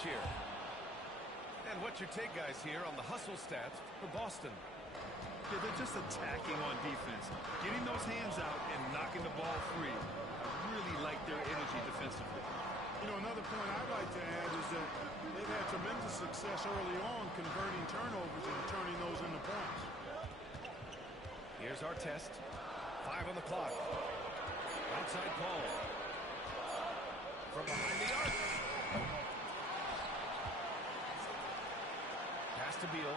switch here. And what's your take, guys, here on the hustle stats for Boston? Yeah, they're just attacking on defense, getting those hands out and knocking the ball free. I really like their energy defensively. You know, another point I'd like to add is that they've had tremendous success early on converting turnovers and turning those into points. Here's our test. 5 on the clock. Outside ball. From behind the arc. Pass to Beal.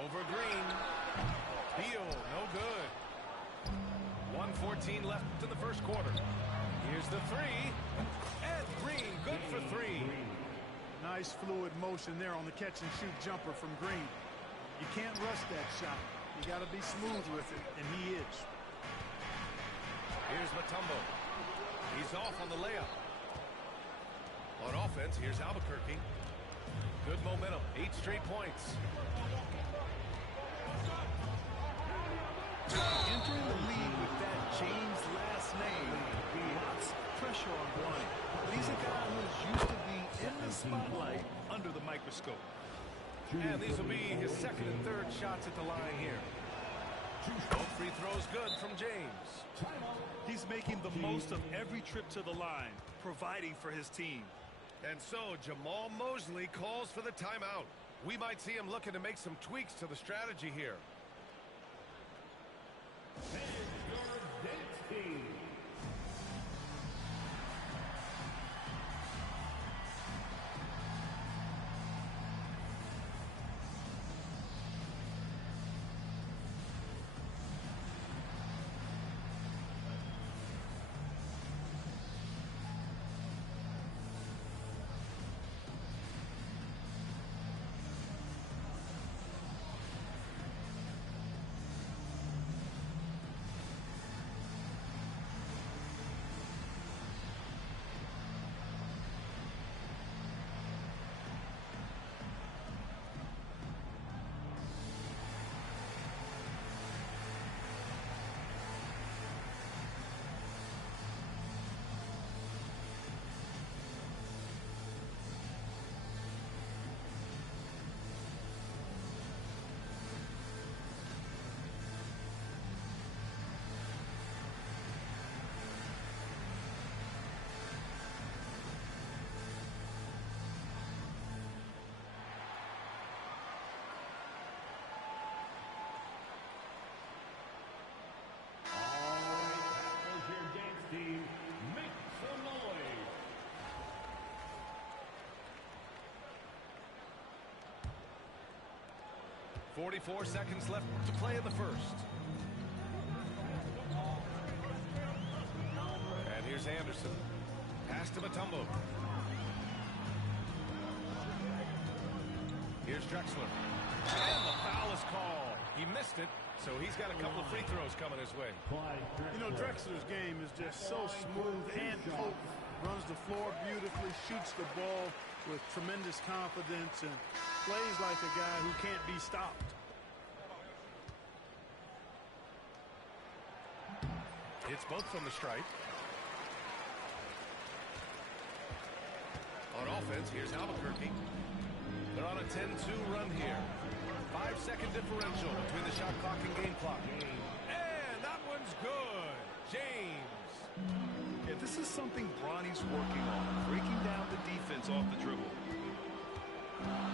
Over Green. Beal, no good. 1:14 left in the first quarter. Here's the three. And Green, good for 3. Nice fluid motion there on the catch-and-shoot jumper from Green. You can't rush that shot. You got to be smooth with it, and he is. Here's Mutombo. He's off on the layup. On offense, here's Albuquerque. Good momentum, 8 straight points. Entering the league with that James last name, lots of pressure on Bronny. But he's a guy who's used to being in the spotlight under the microscope. And these will be his second and third shots at the line here. Both free throws good from James. He's making the most of every trip to the line, providing for his team. And so Jamal Mosley calls for the timeout. We might see him looking to make some tweaks to the strategy here. Team. 44 seconds left to play in the first. And here's Anderson. Pass to Mutombo. Here's Drexler. And the foul is called. He missed it, so he's got a couple of free throws coming his way. You know, Drexler's game is just so smooth and potent. Runs the floor beautifully, shoots the ball with tremendous confidence, and plays like a guy who can't be stopped. It's both from the stripe. On offense, here's Albuquerque. They're on a 10-2 run here. 5-second differential between the shot clock and game clock. And that one's good. James. Yeah, this is something Bronny's working on, breaking down the defense off the dribble.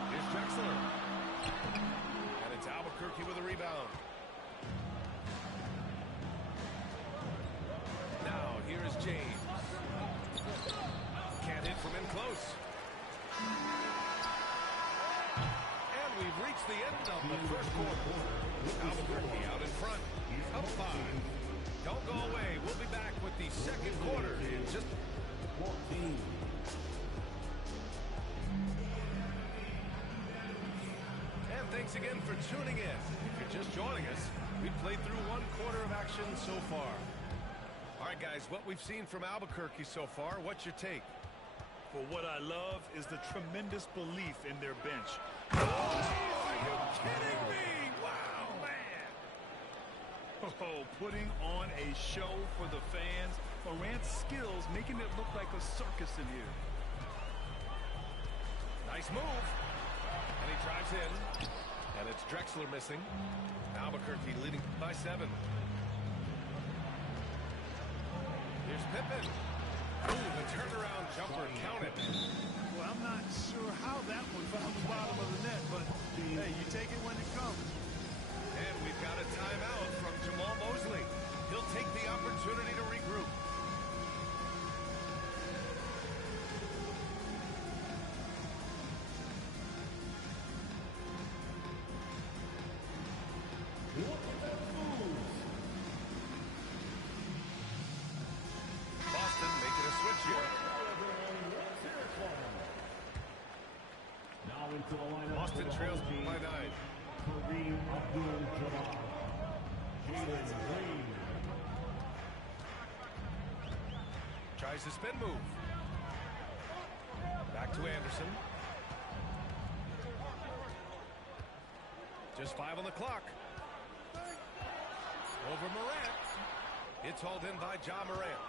Here's Drexler. And it's Albuquerque with a rebound. Now, here's James. Can't hit from in close. And we've reached the end of the first quarter. Albuquerque out in front. Up 5. Don't go away. We'll be back with the second quarter in just 14. And thanks again for tuning in. If you're just joining us, we've played through one quarter of action so far. All right, guys, what we've seen from Albuquerque so far, what's your take? Well, what I love is the tremendous belief in their bench. Oh, are you kidding me? Wow, man. Oh, putting on a show for the fans. Morant's skills making it look like a circus in here. Nice move. And he drives in. And it's Drexler missing. Albuquerque leading by 7. Here's Pippen. Ooh, the turnaround jumper counted. Well, I'm not sure how that one found the bottom of the net, but hey, you take it when it comes. And we've got a timeout from Jamal Mosley. He'll take the opportunity to regroup. Boston making a switch here. Boston trails by 9. Tries the spin move. Back to Anderson. Just 5 on the clock. Over Morant. It's hauled in by Ja Morant.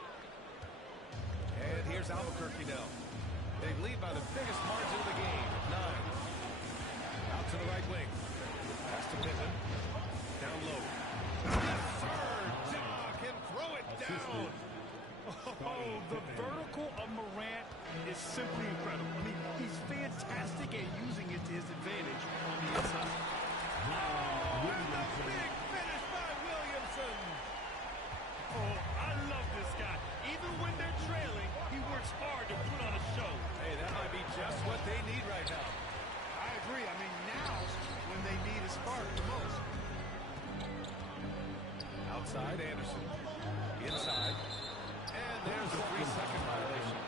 And here's Albuquerque now. They lead by the biggest margin of the game, 9. Out to the right wing. Pass to Pippen. Down low. Yes, sir! Ja can throw it down. Oh, the vertical of Morant is simply incredible. I mean, he's fantastic at using it to his advantage on the inside. Oh, and the big finish by Williamson. Oh, I love this guy. Even when they're trailing, he works hard to put on a show. Hey, that might be just what they need right now. I agree. I mean, now when they need a spark the most. Outside, Anderson. Inside. And there's the 3-second violation.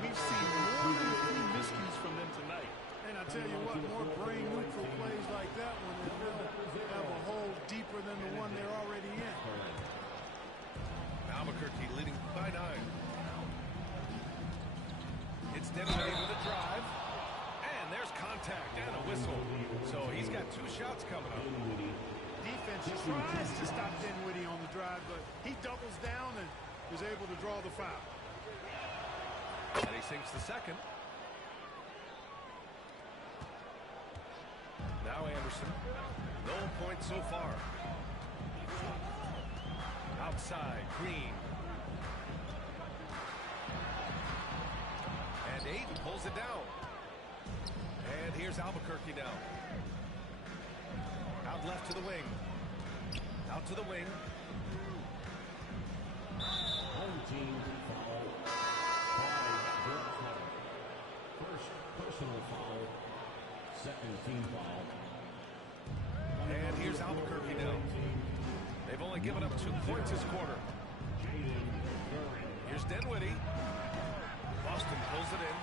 We've seen more than a few miscues from them tonight. And I tell you what, more brain-neutral plays like that one will have a hole deeper than the one they're already in. Albuquerque leading by 9. It's Dinwiddie with a drive. And there's contact and a whistle. So he's got 2 shots coming up. Defense tries to stop Dinwiddie on the drive, but he doubles down and is able to draw the foul. And he sinks the second. Now Anderson. No points so far. Outside, Green. And Ayton pulls it down. And here's Albuquerque now. Out left to the wing. Out to the wing. Home team foul. First personal foul. Second team foul. And here's Albuquerque now. They've only given up 2 points this quarter. Here's Dinwiddie. Boston pulls it in.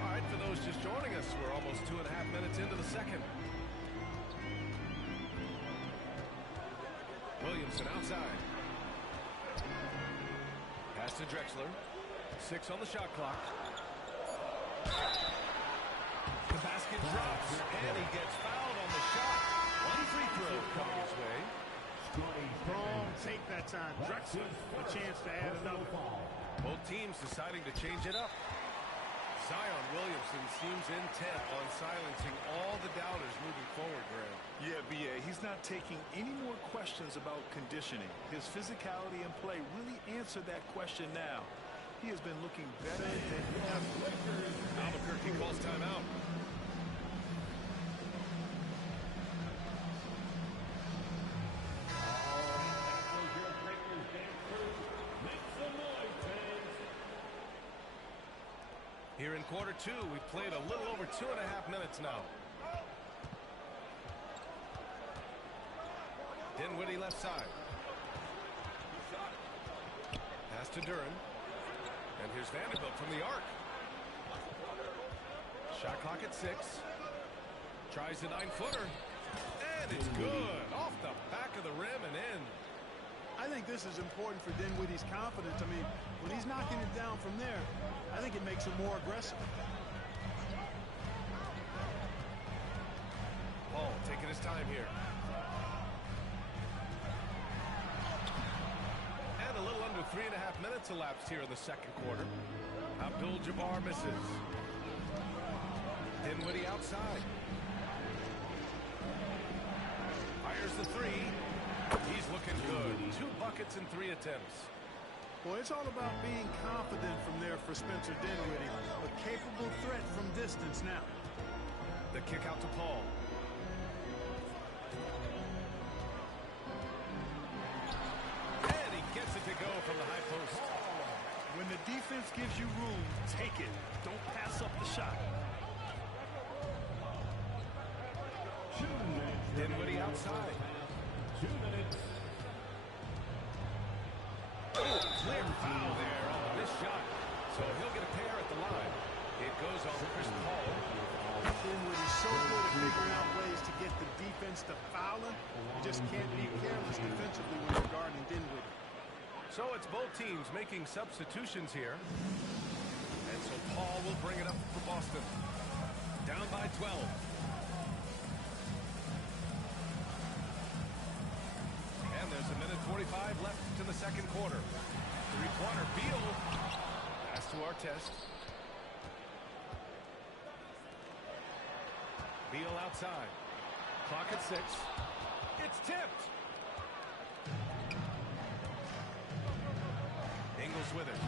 All right, for those just joining us, we're almost 2.5 minutes into the second. Williamson outside. Pass to Drexler. 6 on the shot clock. The basket drops, and he gets fouled on the shot. 1 free throw coming his way. Wrong take that time. Drexler a chance to add another. Both teams deciding to change it up. Zion Williamson seems intent on silencing all the doubters moving forward, Graham. Yeah, B.A., he's not taking any more questions about conditioning. His physicality and play really answered that question now. He has been looking better than ever. Albuquerque calls timeout. Here in quarter 2, we've played a little over 2.5 minutes now. Dinwiddie left side. Pass to Duran. And here's Vanderbilt from the arc. Shot clock at 6. Tries the 9-footer. And it's good. Off the back of the rim and in. I think this is important for Dinwiddie's confidence. I mean, when he's knocking it down from there, I think it makes him more aggressive. Paul taking his time here. And a a little under 3.5 minutes elapsed here in the second quarter. Abdul-Jabbar misses. Dinwiddie outside. Fires the three. He's looking good. 2 buckets in 3 attempts. Boy, it's all about being confident from there for Spencer Dinwiddie. A capable threat from distance now. The kick out to Paul. And he gets it to go from the high post. When the defense gives you room, take it. Don't pass up the shot. Dinwiddie outside. 2 minutes. Oh, clear foul there on the missed shot. So he'll get a pair at the line. It goes on Chris Paul. Dinwiddie's so good at figuring out ways to get the defense to foul him. You just can't be careless defensively when you're guarding Dinwiddie. So it's both teams making substitutions here. And so Paul will bring it up for Boston. Down by 12. And there's 1:45 left to the second quarter. Three-pointer, Beal. Pass to Artest. Beal outside. Clock at 6. It's tipped. Ingles with it.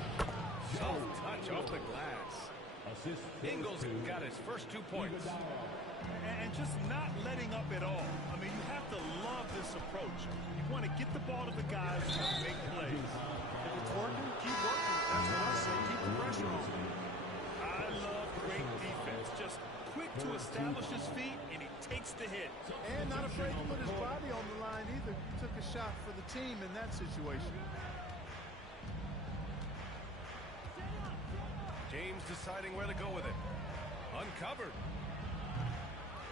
Soft touch off the glass. Assist. Ingles got his first 2 points. And just not letting up at all. I mean, you have to love this approach. You want to get the ball to the guys who make plays. If it's working, keep working. That's what I say. Keep the pressure on. I love great defense. Just quick to establish his feet, and he takes the hit. And not afraid to put his body on the line either. Took a shot for the team in that situation. James deciding where to go with it. Uncovered.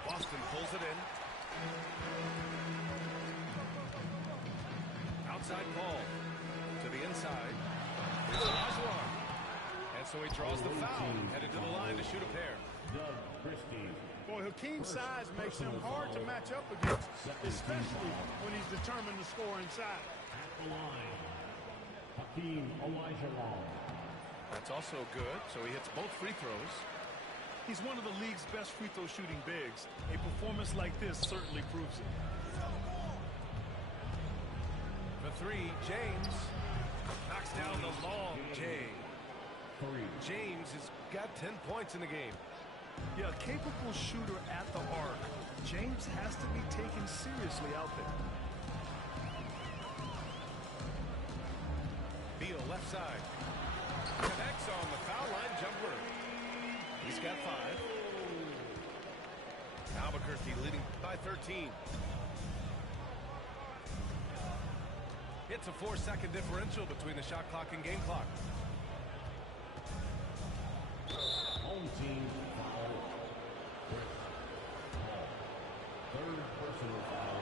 Boston pulls it in. Outside Paul. To the inside. Here's Olajuwon. And so he draws the foul. Headed to the line to shoot a pair. Doug Christie. Boy, Hakeem's size makes him hard to match up against, especially when he's determined to score inside. At the line, Hakeem Olajuwon. That's also good. So he hits both free throws. He's one of the league's best free throw shooting bigs. A performance like this certainly proves it. The three, James. Knocks down the long J. James has got 10 points in the game. Yeah, a capable shooter at the arc. James has to be taken seriously out there. Beal left side. Connects on the foul line jumper. He's got 5. Albuquerque leading by 13. It's a 4-second differential between the shot clock and game clock. Home team foul. Chris Paul. 3rd personal foul.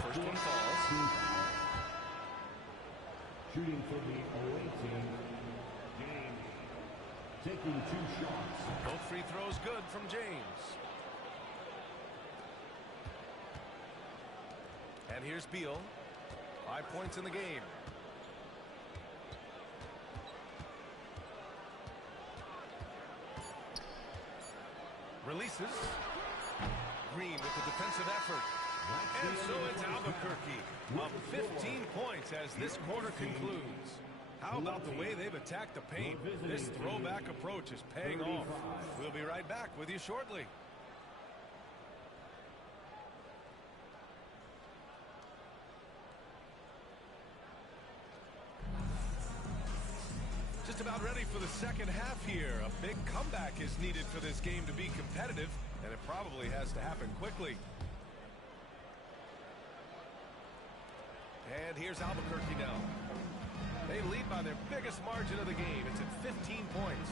First one falls. Team foul. Shooting for the away team. James taking 2 shots. Both free throws good from James. And here's Beal. 5 points in the game. Releases. Green with the defensive effort. And so it's Albuquerque up 15 points as this quarter concludes. How about the way they've attacked the paint? This throwback approach is paying off. We'll be right back with you shortly. Just about ready for the second half here. A big comeback is needed for this game to be competitive, and it probably has to happen quickly. And here's Albuquerque now. They lead by their biggest margin of the game. It's at 15 points.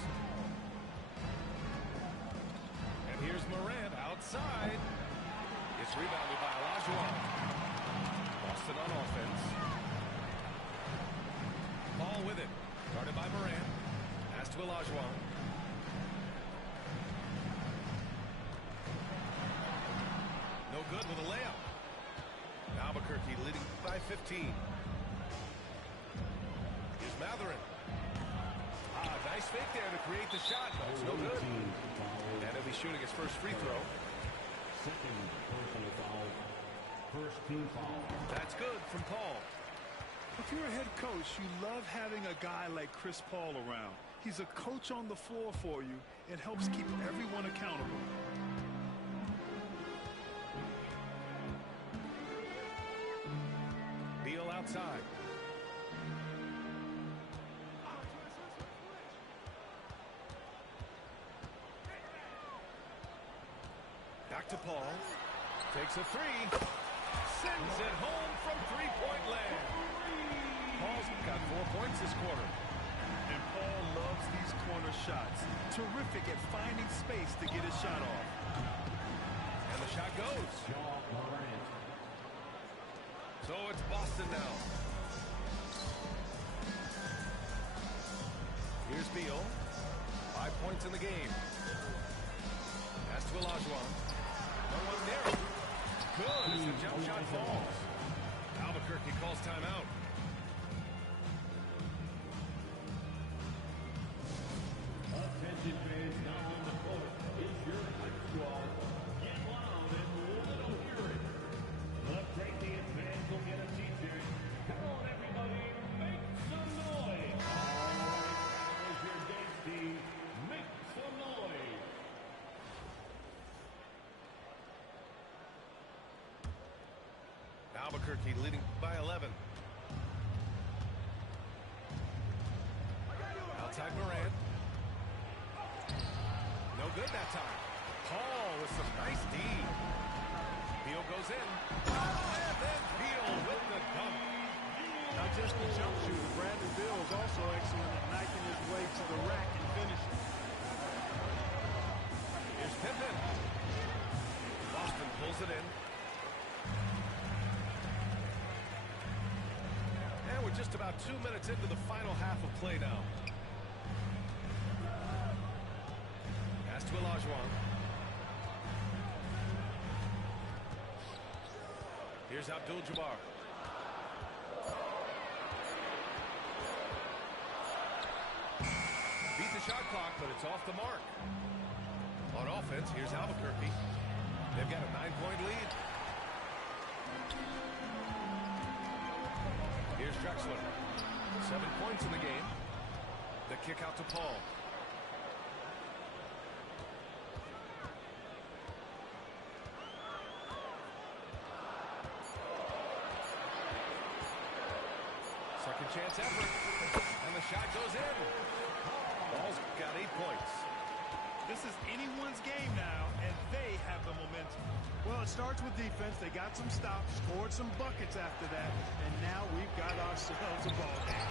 And here's Morant outside. It's rebounded by Olajuwon. Boston on offense. Paul with it. Guarded by Morant. Pass to Olajuwon. No good with a layup. Albuquerque leading by 15. Nice fake there to create the shot, but it's no good. And he'll be shooting his first free throw. Second personal foul. First team foul. That's good from Paul. If you're a head coach, you love having a guy like Chris Paul around. He's a coach on the floor for you and helps keep everyone accountable. Beal outside. Back to Paul. Takes a three. Sends it home from three-point land. Paul's got 4 points this quarter. And Paul loves these corner shots. Terrific at finding space to get his shot off. And the shot goes. Shaw Morant. So it's Boston now. Here's Beal. 5 points in the game. Pass to Olajuwon. No one there. Good as the jump shot falls. Albuquerque calls timeout. Attention fans, now on the court is your hype squad. Get loud and let them hear it. The Corinthians fans will get a t-shirt. Come on, everybody, make some noise. All right, there's your dance team. Make some noise. Albuquerque leading by 11. Outside Morant. No good that time. Paul with some nice D. Beal goes in. And then Beal with the dunk. Not just the jump shooter, Bradley Beal is also excellent at knifing his way to the rack and finishing. Here's Pippen. Boston pulls it in. And we're just about 2 minutes into the final half of play now. Pass to Olajuwon. Here's Abdul-Jabbar. Beat the shot clock, but it's off the mark. On offense, here's Albuquerque. They've got a 9-point lead. Here's Drexler. 7 points in the game. The kick out to Paul. Second chance effort. And the shot goes in. Paul's got 8 points. This is anyone's game now, and they have the momentum. Well, it starts with defense. They got some stops, scored some buckets after that, and now we've got ourselves a ball game.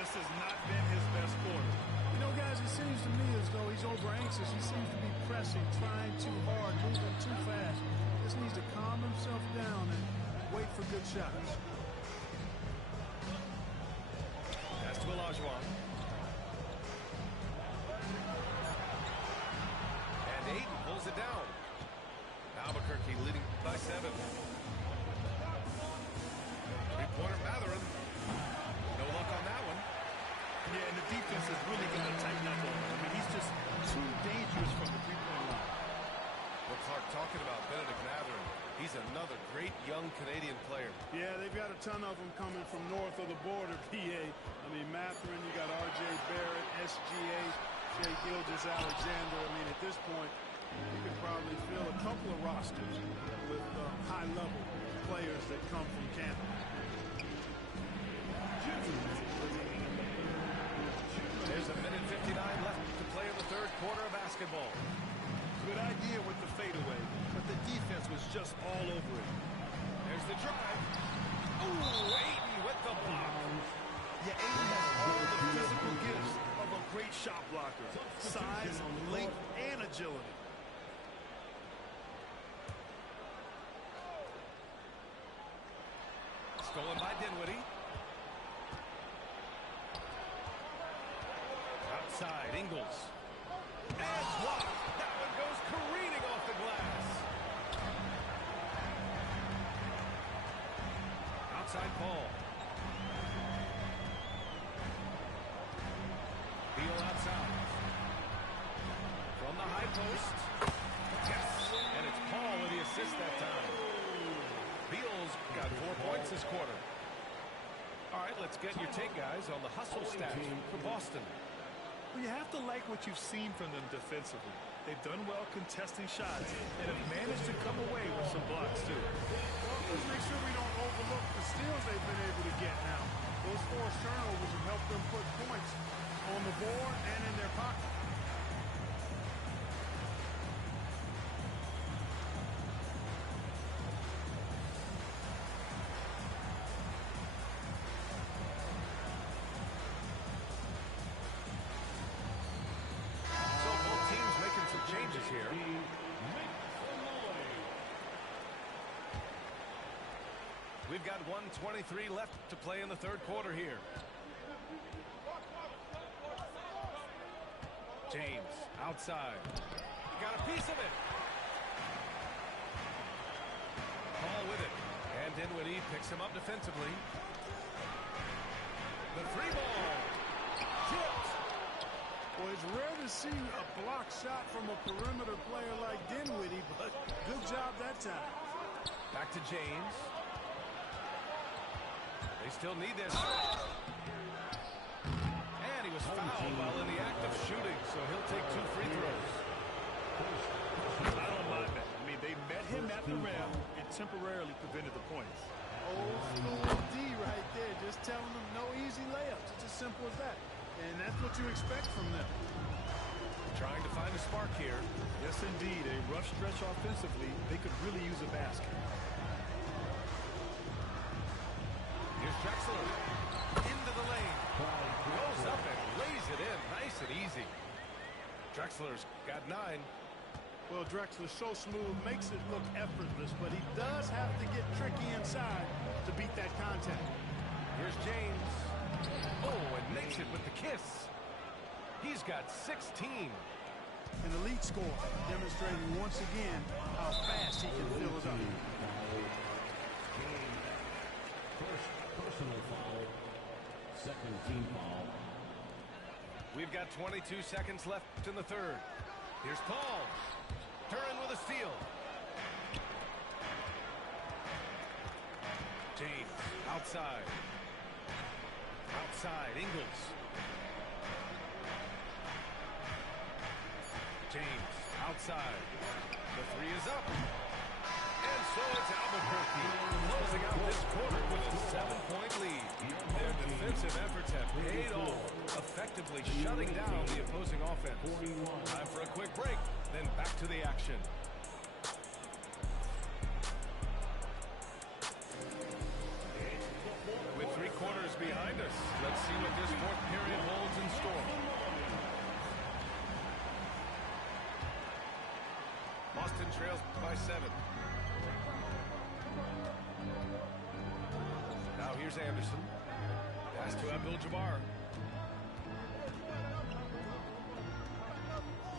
This has not been his best quarter. You know, guys, it seems to me as though he's over anxious. He seems to be pressing, trying too hard, moving too fast. Just needs to calm himself down and wait for good shots. Pass to Olajuwon. And Ayton pulls it down. Albuquerque leading by 7. Three-pointer Mathurin. No luck on that one. Yeah, and the defense is really going to tighten up on him. I mean, he's just too dangerous from the three-point line. Well, Clark, talking about Benedict Mathurin, he's another great young Canadian player. Yeah, they've got a ton of them coming from north of the border, PA. I mean, Mathurin, you got R.J. Barrett, SGA, Shai Gilgeous-Alexander. I mean, at this point, you could probably fill a couple of rosters with high-level players that come from Canada. There's a minute 59 left to play in the third quarter of basketball. Good idea with the fadeaway, but the defense was just all over it. There's the drive. Ooh, Ayton with the block. Yeah, Ayton has all the physical gifts of a great shot blocker. Size, length, and agility. Stolen by Dinwiddie. Outside, Ingles. And blocked. That one goes careening off the glass. Outside Paul. Beal outside. get your take, guys, on the hustle stats for Boston. Well, you have to like what you've seen from them defensively. They've done well contesting shots and have managed to come away with some blocks, too. Let's make sure we don't overlook the steals they've been able to get now. Those forced turnovers have helped them put points on the board and in their pocket. Changes here. We've got 1:23 left to play in the third quarter here. James outside. Got a piece of it. Ball with it. And Dinwiddie picks him up defensively. The three ball. Tipped. Well, it's rare to see a block shot from a perimeter player like Dinwiddie, but good job that time. Back to James. They still need this. And he was fouled while in the act of shooting, so he'll take 2 free throws. I don't mind that. I mean, they met him at the rim and temporarily prevented the points. Old school D right there, just telling them no easy layups. It's as simple as that. And that's what you expect from them. Trying to find a spark here. Yes, indeed. A rough stretch offensively. They could really use a basket. Here's Drexler. Into the lane. Goes up and lays it in. Nice and easy. Drexler's got 9. Well, Drexler's so smooth, makes it look effortless, but he does have to get tricky inside to beat that contact. Here's James. Oh, and makes it with the kiss. He's got 16. An elite score, demonstrating once again how fast he can fill it up. First personal foul. Second team foul. We've got 22 seconds left in the third. Here's Paul. Turin with a steal. James outside. Outside, Ingles. James outside. The 3 is up. And so it's Albuquerque closing out this quarter with a 7-point lead. Their defensive efforts have paid off, effectively shutting down the opposing offense. Time for a quick break, then back to the action. With 3 quarters behind us, let's see what this fourth period holds in store. Boston trails by 7. Now here's Anderson. Pass to Abdul-Jabbar.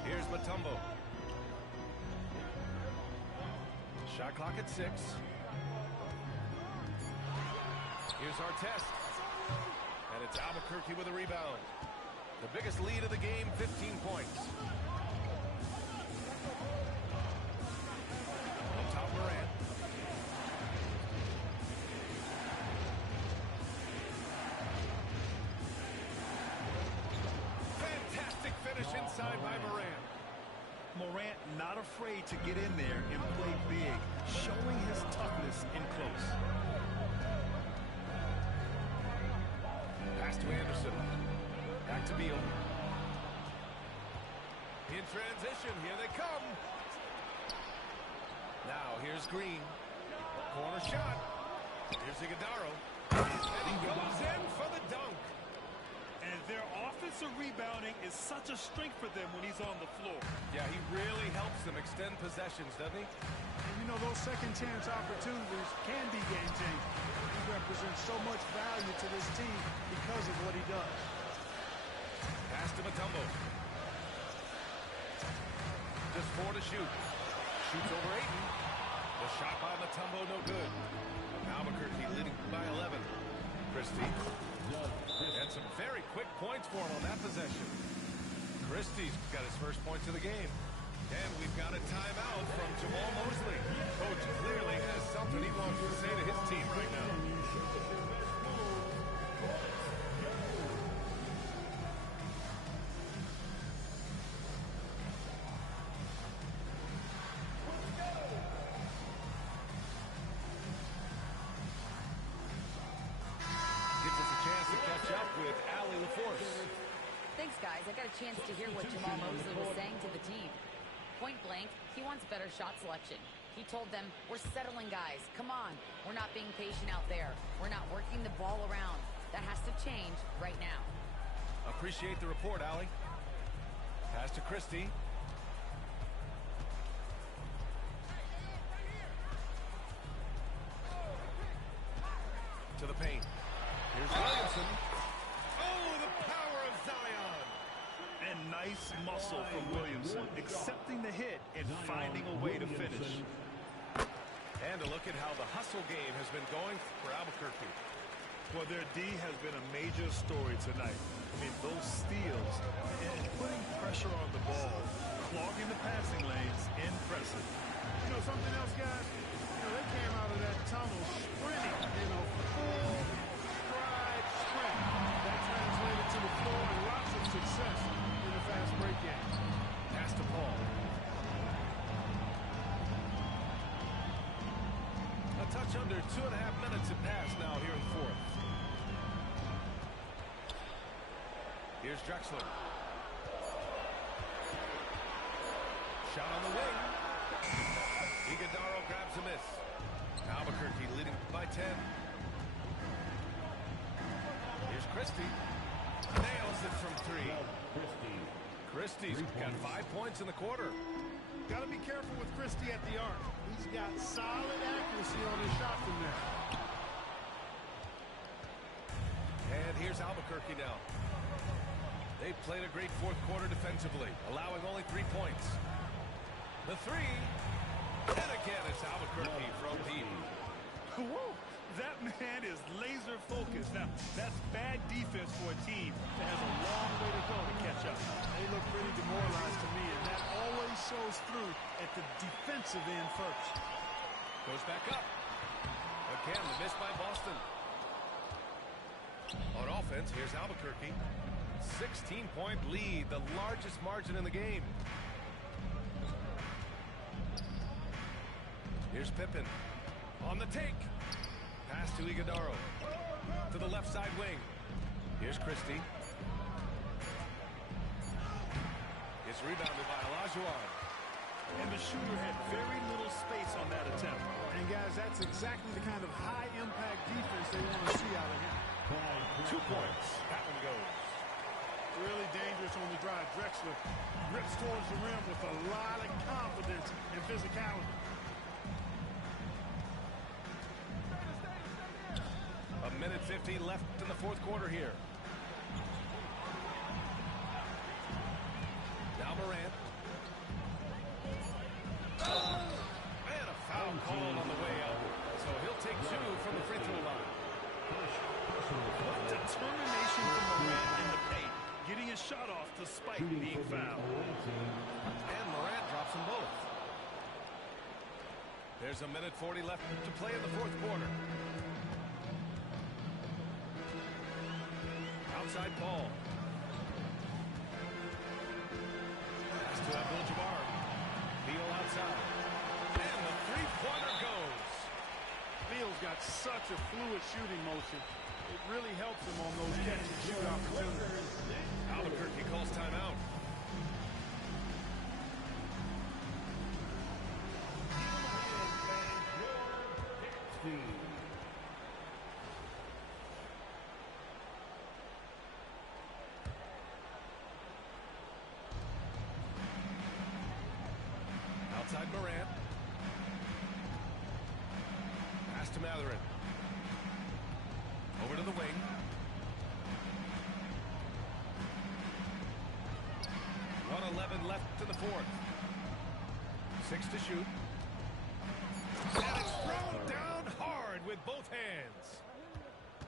Here's Mutombo. Shot clock at 6. Here's Artest. And it's Albuquerque with a rebound. The biggest lead of the game, 15 points. On top, Morant. Fantastic finish inside by Morant. Morant not afraid to get in there and play big, showing his toughness in close. Pass to Anderson. Back to Beal. In transition, here they come. Now here's Green. Corner shot. Here's Iguodala. And he goes in for the dunk. And their offensive rebounding is such a strength for them when he's on the floor. Yeah, he really helps them extend possessions, doesn't he? And you know, those second chance opportunities can be game changing. He represents so much value to this team because of what he does. Pass to Mutombo. Just 4 to shoot. Shoots over Ayton. The shot by Mutombo, no good. Albuquerque leading by 11. Christie. And some very quick points for him on that possession. Christie's got his first points of the game. And we've got a timeout from Jamal Mosley. Coach clearly has something he wants to say to his team right now. guys, I got a chance to hear what Jamal Mosley was saying to the team. Point blank, he wants better shot selection. He told them, we're settling, guys. Come on. We're not being patient out there. We're not working the ball around. That has to change right now. Appreciate the report, Allie. Pass to Christie. To the paint. Here's Williamson. Oh, the power of Zion. And nice muscle from Williamson, accepting the hit and finding a way to finish. And a look at how the hustle game has been going for Albuquerque. Well, their D has been a major story tonight. I mean, those steals and putting pressure on the ball, clogging the passing lanes, impressive. You know something else, guys? They came out of that tunnel sprinting, full stride sprint. That translated to the floor and lots of success in the fast break game. Pass to Paul. A touch under 2.5 minutes have passed now here in fourth. Here's Drexler. Shot on the wing. Iguodaro grabs a miss. Albuquerque leading by 10. Here's Christie. Nails it from three. Christie's got 5 points in the quarter. Got to be careful with Christie at the arc. He's got solid accuracy on his shot from there. And here's Albuquerque now. They've played a great fourth quarter defensively, allowing only 3 points. The three. And again, it's Albuquerque from deep. Whoa, that man is laser focused. Now, that's bad defense for a team that has a long way to go to catch up. They look pretty demoralized to me, and that always shows through at the defensive end first. Goes back up. Again, the miss by Boston. On offense, here's Albuquerque. 16-point lead, the largest margin in the game. Here's Pippen. On the take. Pass to Iguodaro. To the left side wing. Here's Christie. It's rebounded by Olajuwon. And the shooter had very little space on that attempt. And guys, that's exactly the kind of high-impact defense they want to see out of him. 2 points. That one goes. Really dangerous on the drive. Drexler rips towards the rim with a lot of confidence and physicality. A minute 15 left in the fourth quarter here. Now Morant. And a foul call on the way out. So he'll take 2 from the free throw line. What determination from Morant in the paint, getting his shot off despite being fouled. And Morant drops them both. There's a minute 40 left to play in the fourth quarter. Outside ball. Pass to Abdul-Jabbar. Beal outside. And the three-pointer goes. Beal's got such a fluid shooting motion. It really helps him on those catch-and-shoot opportunities. Albuquerque calls timeout. Outside Morant. Pass to Matherin. Over to the wing. .111 left in the fourth. 6 to shoot. And it's thrown down hard with both hands.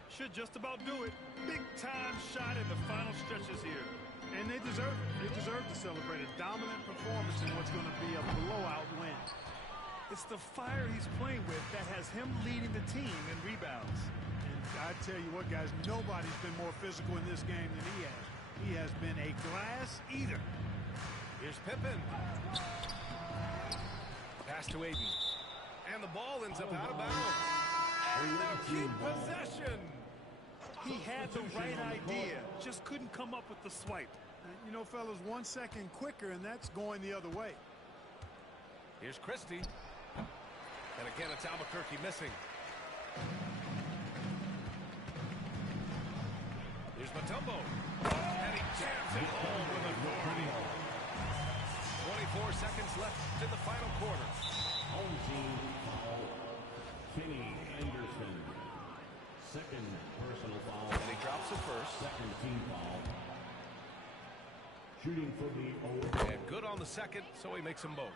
Should just about do it. Big-time shot in the final stretches here. And they deserve it. They deserve to celebrate a dominant performance in what's going to be a blowout win. It's the fire he's playing with that has him leading the team in rebounds. And I tell you what, guys, nobody's been more physical in this game than he has. He has been a glass eater. Here's Pippen. Pass to Aiden. And the ball ends up out of bounds. And they'll keep possession. He had the right idea, just couldn't come up with the swipe. And, you know, fellas, 1 second quicker, and that's going the other way. Here's Christie. And again, it's Albuquerque missing. Here's Mutombo. And he jams it home with authority. 24 seconds left in the final quarter. Home team foul. Kenny Anderson. Second personal foul. And he drops it first. Second team foul. Shooting for the And good on the second, so he makes them both.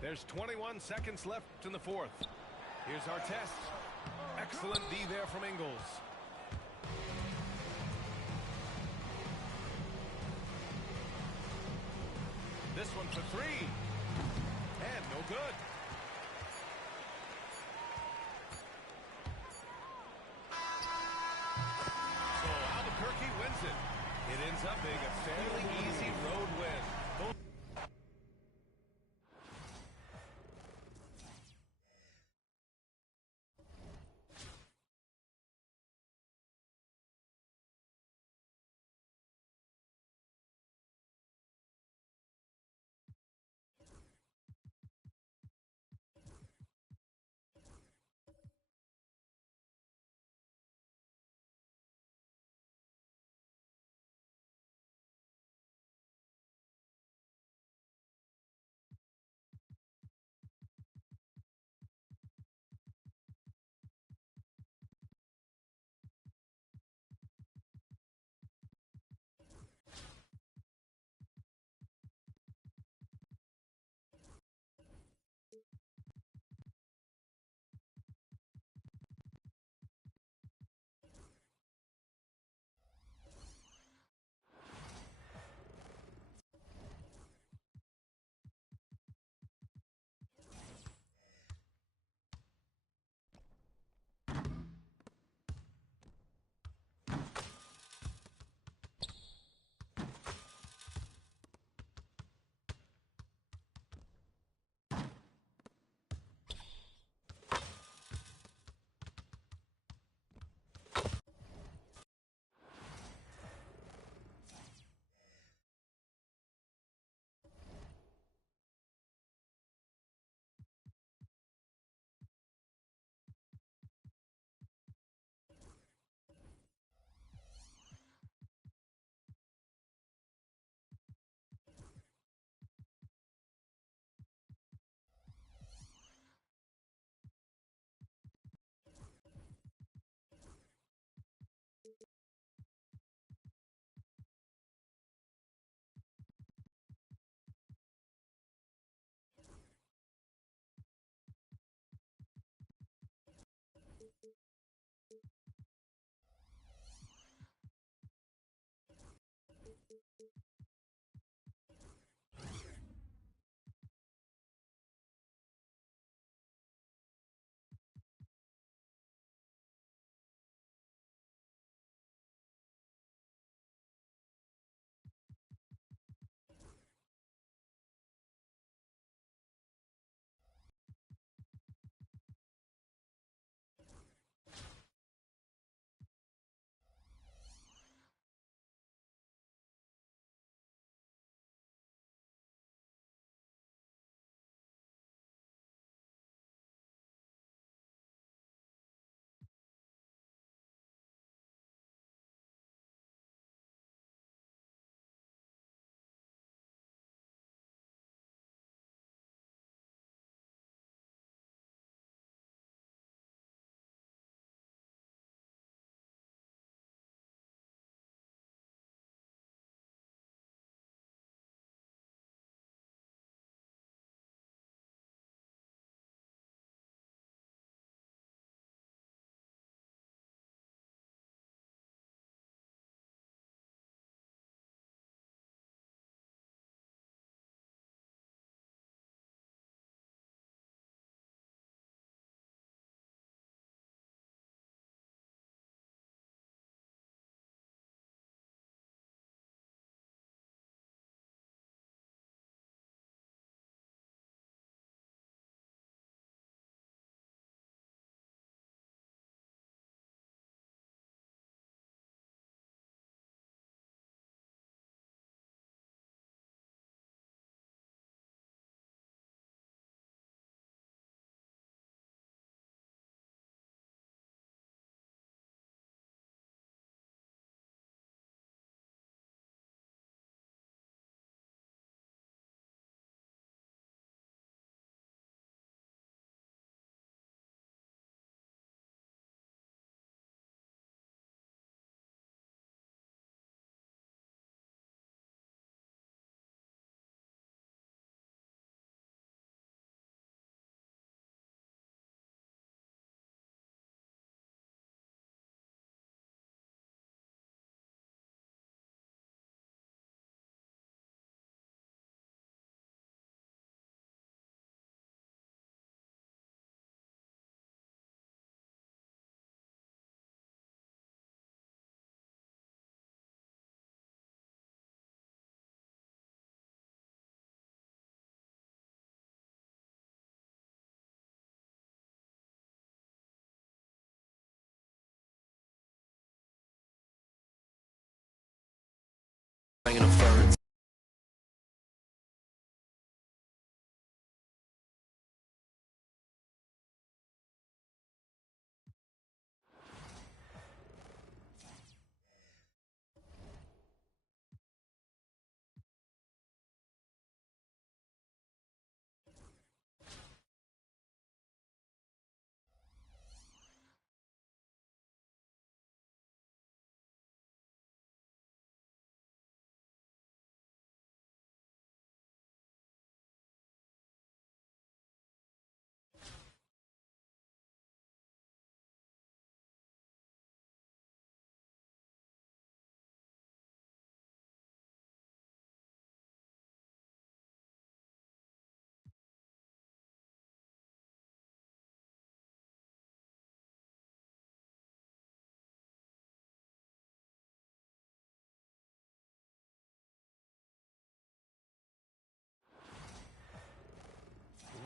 There's 21 seconds left in the fourth. Here's Artest. Excellent D there from Ingles. This one for three. And no good. So Albuquerque wins it. It ends up being a fairly easy road win.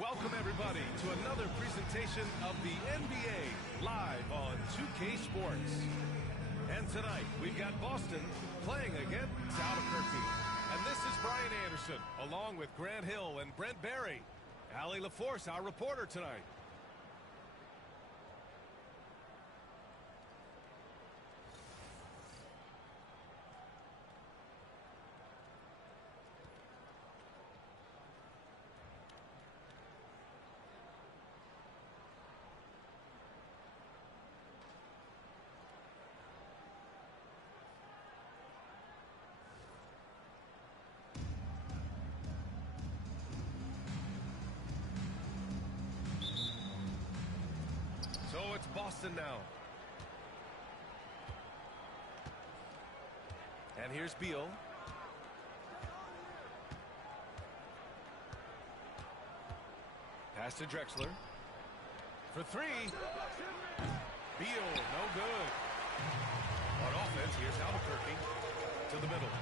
welcome everybody to another presentation of the NBA live on 2K Sports. And tonight we've got Boston playing against Albuquerque. And this is Brian Anderson along with Grant Hill and Brent Barry. Allie LaForce, our reporter tonight. So it's Boston now. And here's Beal. Pass to Drexler. For three. Beal, no good. On offense, here's Albuquerque to the middle.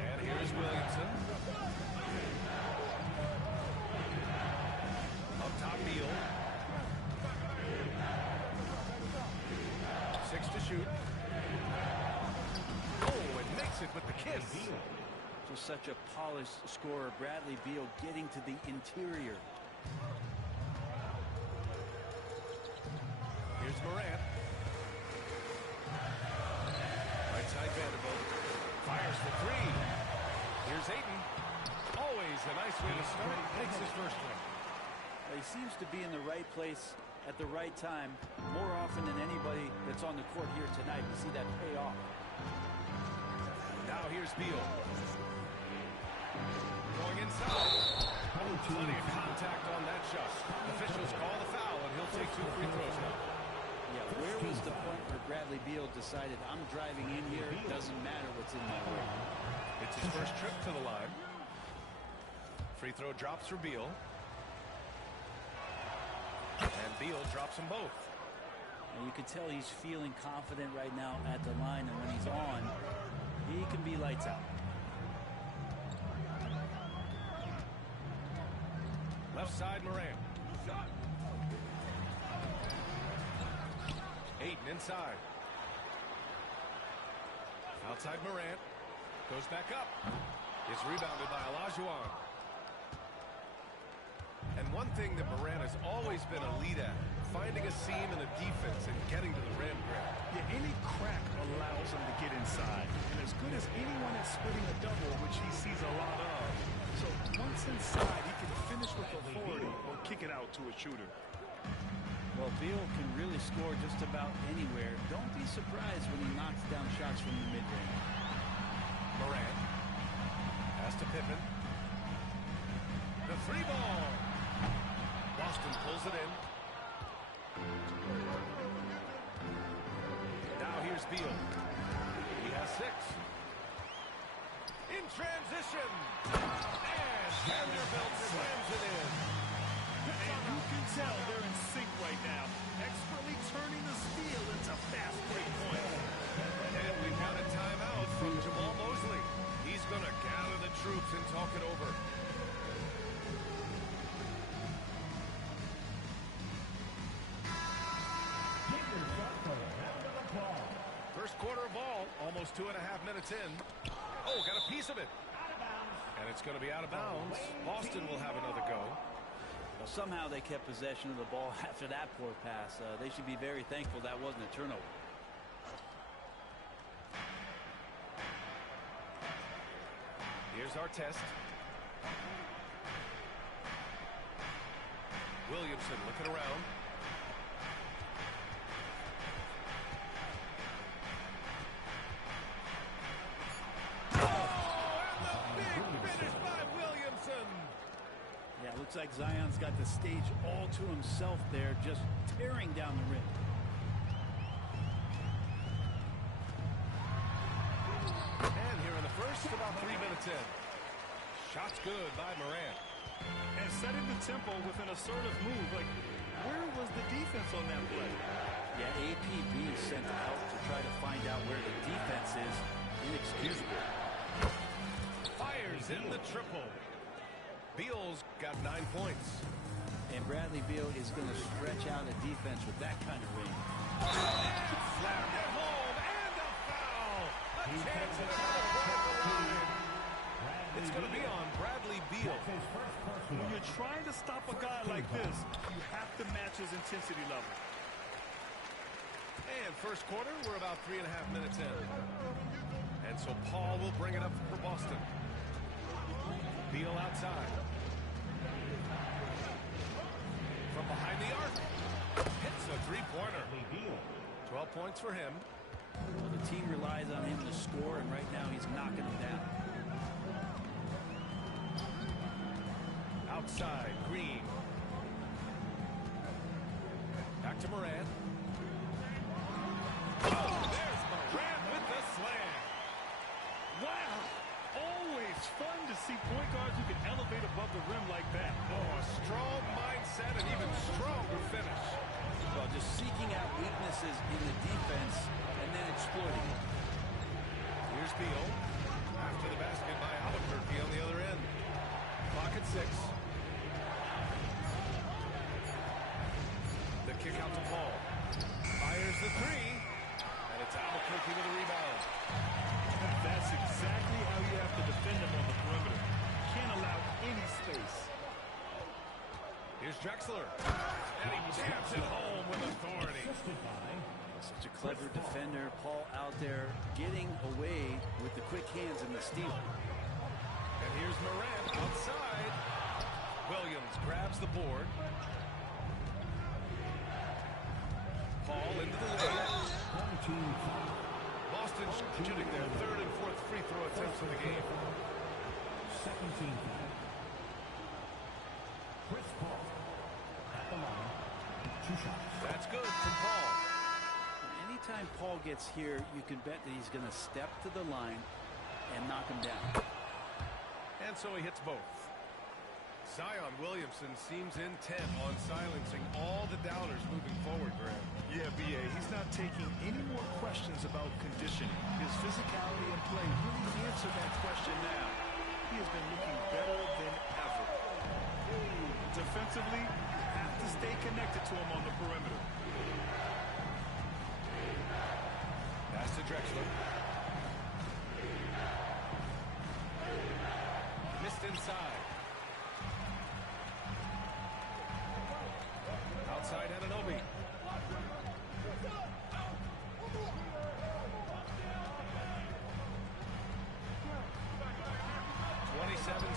And here's Williamson. Up top, Beal. 6 to shoot. Oh, and makes it with the kiss. Just such a polished scorer. Bradley Beal getting to the interior. Here's Morant. Right side Vanderbilt. Fires for three. Here's Ayton. Always a nice way to start. Takes his first one. He seems to be in the right place at the right time more often than anybody that's on the court here tonight. We see that pay off. Now here's Beal. Going inside. Plenty of contact on that shot. Officials call the foul, and he'll take 2 free throws now. Yeah, where was the point where Bradley Beal decided, I'm driving in here, it doesn't matter what's in my way? It's his first trip to the line. Free throw drops for Beal. And Beal drops them both. And you can tell he's feeling confident right now at the line, and when he's on, he can be lights out. Left side, Morant. Ayton inside. Outside, Morant. Goes back up. Is rebounded by Olajuwon. And one thing that Morant has always been a lead at, finding a seam in a defense and getting to the rim, Grant. Yeah, any crack allows him to get inside. And as good as anyone at splitting a double, which he sees a lot of. So once inside, he can finish with authority or kick it out to a shooter. Well, Beal can really score just about anywhere. Don't be surprised when he knocks down shots from the mid-range. Morant. Pass to Pippen. The three ball. Boston pulls it in. Now here's Beal. He has 6. In transition. And Vanderbilt slams it in. And you can tell they're in sync right now. Expertly turning the steal into fast break points. And we've got a timeout from Jamal Mosley. He's going to gather the troops and talk it over. First quarter of ball, almost 2.5 minutes in. Oh, got a piece of it. And it's going to be out of bounds. Boston will have another go. Well, somehow they kept possession of the ball after that poor pass. They should be very thankful that wasn't a turnover. Here's our test. Williamson looking around. Yeah, looks like Zion's got the stage all to himself there, just tearing down the rim. And here in the first, about 3 minutes in. Shots good by Morant. And setting the tempo with an assertive move. Like, where was the defense on that play? Yeah, APB sent out to try to find out where the defense is. Inexcusable. Warriors in the triple. Beal's got 9 points. And Bradley Beal is going to stretch out a defense with that kind of range. Slammed it home, and a foul. A chance at another one at the line. It's going to be on Bradley Beal. When you're trying to stop a guy like this, you have to match his intensity level. And first quarter, we're about 3.5 minutes in. And so Paul will bring it up for Boston. Beal outside. From behind the arc. Hits a three-pointer. 12 points for him. Well, the team relies on him to score, and right now he's knocking them down. Outside, Green. Back to Morant. Oh, there's Morant with the slam. Wow! Always fun to see point guards who can elevate above the rim like that. Oh, a strong mindset and even stronger finish. Well, just seeking out weaknesses in the defense and then exploiting it. Here's Beal. After the basket by Albuquerque on the other end. Clock at 6. The kick out to Paul. Fires the three. And it's Albuquerque with a rebound. That's exactly how you have to defend him on the perimeter. Can't allow any space. Here's Drexler. And he jams it home with authority. Such a clever defender. Paul out there getting away with the quick hands and the steal. And here's Morant outside. Williams grabs the board. Paul into the lane. Boston shooting their third and fourth free throw attempts of the game. Second team foul. Chris Paul at the line. 2 shots. That's good from Paul. Anytime Paul gets here, you can bet that he's going to step to the line and knock him down. And so he hits both. Zion Williamson seems intent on silencing all the doubters moving forward, Graham. Yeah, B.A., he's not taking any more questions about conditioning. His physicality and play really answer that question now. He has been looking better than ever. Defensively, you have to stay connected to him on the perimeter. Pass to Drexler. Missed inside. Outside Anunoby.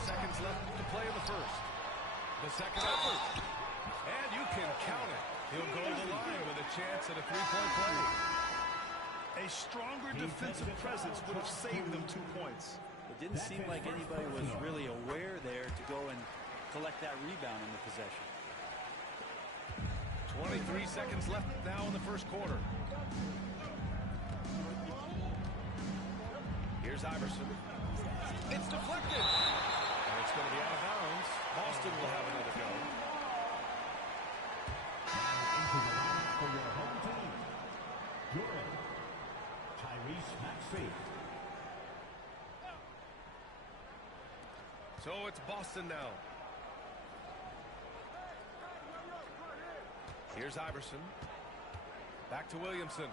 Seconds left to play in the first. The second effort. And you can count it. He'll go to the line with a chance at a three-point play. A stronger defensive presence would have saved them 2 points. It didn't seem like anybody was really aware there to go and collect that rebound in the possession. 23 seconds left now in the first quarter. Here's Iverson. It's deflected. And it's going to be out of bounds. Boston will have another go. And into the line for your home team. You're in. Tyrese Maxey. So it's Boston now. Here's Iverson. Back to Williamson.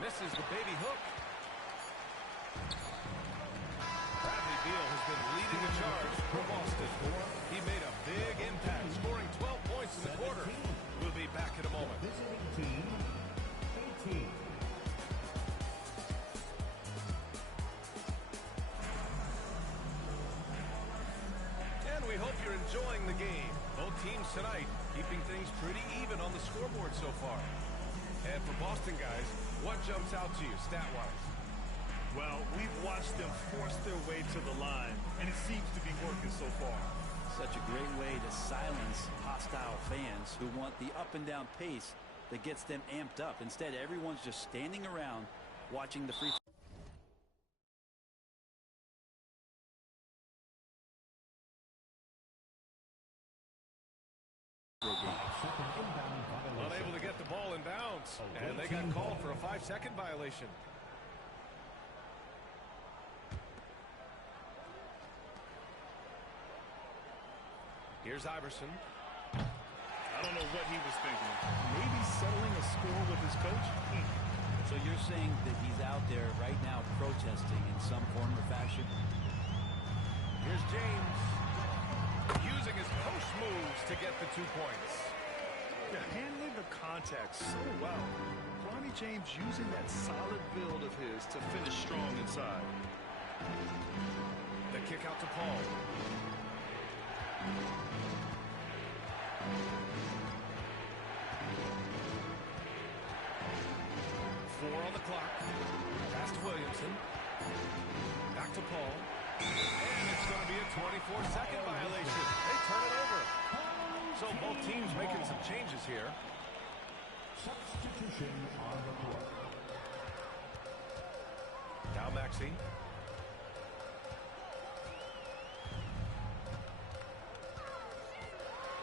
Misses the baby hook. Bradley Beal has been leading the charge for Boston. He made a big impact, scoring 12 points in the quarter. We'll be back in a moment. Visiting team, 18. And we hope you're enjoying the game. Both teams tonight keeping things pretty even on the scoreboard so far. And for Boston guys, what jumps out to you stat-wise? Well, we've watched them force their way to the line, and it seems to be working so far. Such a great way to silence hostile fans who want the up and down pace that gets them amped up. Instead, everyone's just standing around watching the free throw game. Unable to get the ball in bounds. And they got called for a 5-second violation. Here's Iverson. I don't know what he was thinking. Maybe settling a score with his coach? So you're saying that he's out there right now protesting in some form or fashion? Here's James. Using his post moves to get the 2 points. Yeah, handling the contact so well. Bronny James using that solid build of his to finish strong inside. The kick out to Paul. Four on the clock. Pass to Williamson. Back to Paul. And it's going to be a 24-second violation. They turn it over. So both teams making some changes here. Substitution on the court. Now Maxey.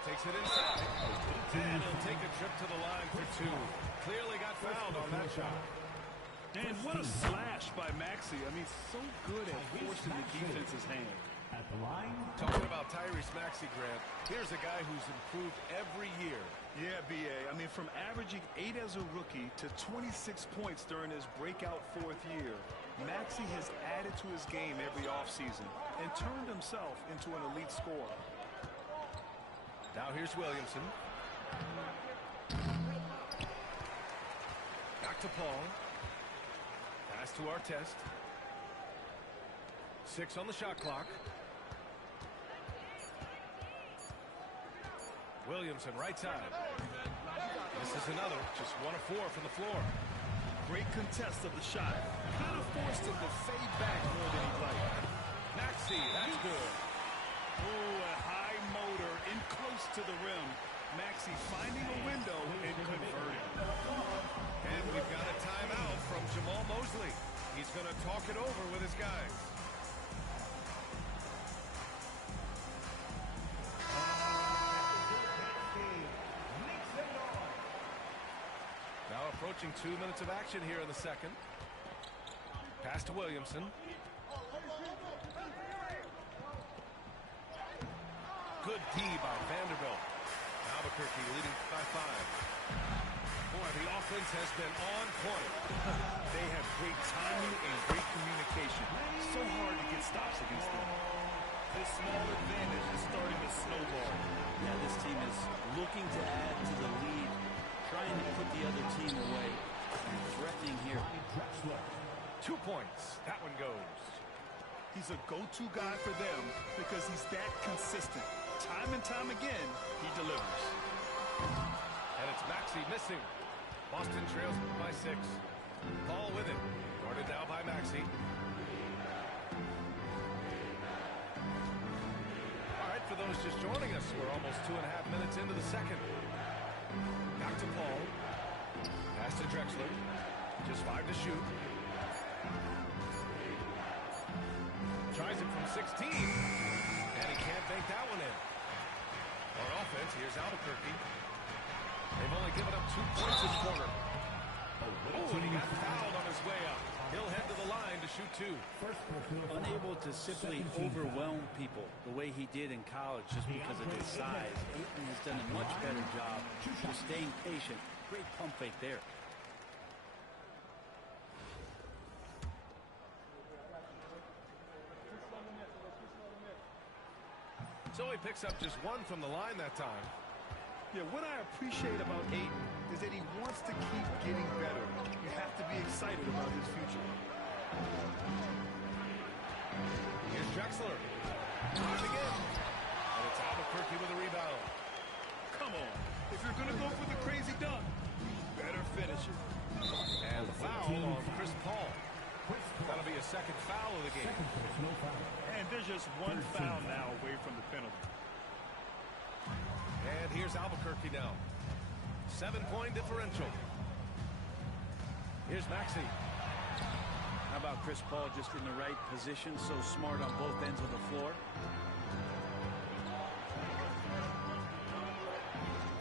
Takes it inside. And he'll take a trip to the line for 2. Clearly got fouled on that shot. And what a slash by Maxey. I mean, so good at forcing the defense's hand. At the line. Talking about Tyrese Maxey, Grant, here's a guy who's improved every year. Yeah, B.A. I mean, from averaging 8 as a rookie to 26 points during his breakout 4th year, Maxey has added to his game every offseason and turned himself into an elite scorer. Now here's Williamson. Back to Paul. Pass to Artest. 6 on the shot clock. Williamson right side. This is another. Just 1 of 4 from the floor. Great contest of the shot. Kind of forced him to fade back more than he'd like. Maxey, that's good. Oh, a high motor in close to the rim. Maxey finding a window and converting. And we've got a timeout from Jamal Mosley. He's going to talk it over with his guys. Now approaching 2 minutes of action here in the second. Pass to Williamson. Good D by Vanderbilt. Albuquerque leading by 5. Boy, the offense has been on point. They have great timing and great communication. So hard to get stops against them. This small advantage is starting to snowball. Yeah, this team is looking to add to the lead, trying to put the other team away, and threatening here. 2 points. That one goes. He's a go-to guy for them because he's that consistent. Time and time again, he delivers. And it's Maxey missing. Boston trails by 6. Paul with it. Guarded now by Maxey. All right, for those just joining us, we're almost 2.5 minutes into the second. Back to Paul. Pass to Drexler. Just 5 to shoot. Tries it from 16. And he can't bank that one in. On offense, here's Albuquerque. They've only given up 2 points this quarter. Oh, and he got fouled on his way up. He'll head to the line to shoot 2. Unable to simply overwhelm people the way he did in college just because of his size. Ayton has done a much better job of staying patient. Great pump fake there. So he picks up just 1 from the line that time. Yeah, what I appreciate about Ayton is that he wants to keep getting better. You have to be excited about his future. Here's Drexler. Driving in. And it's Albuquerque with a rebound. Come on. If you're going to go for the crazy dunk, you better finish it. And the foul on Chris Paul. That'll be a second foul of the game. And there's just 1 foul now away from the penalty. And here's Albuquerque now. 7-point differential. Here's Maxey. How about Chris Paul just in the right position, so smart on both ends of the floor?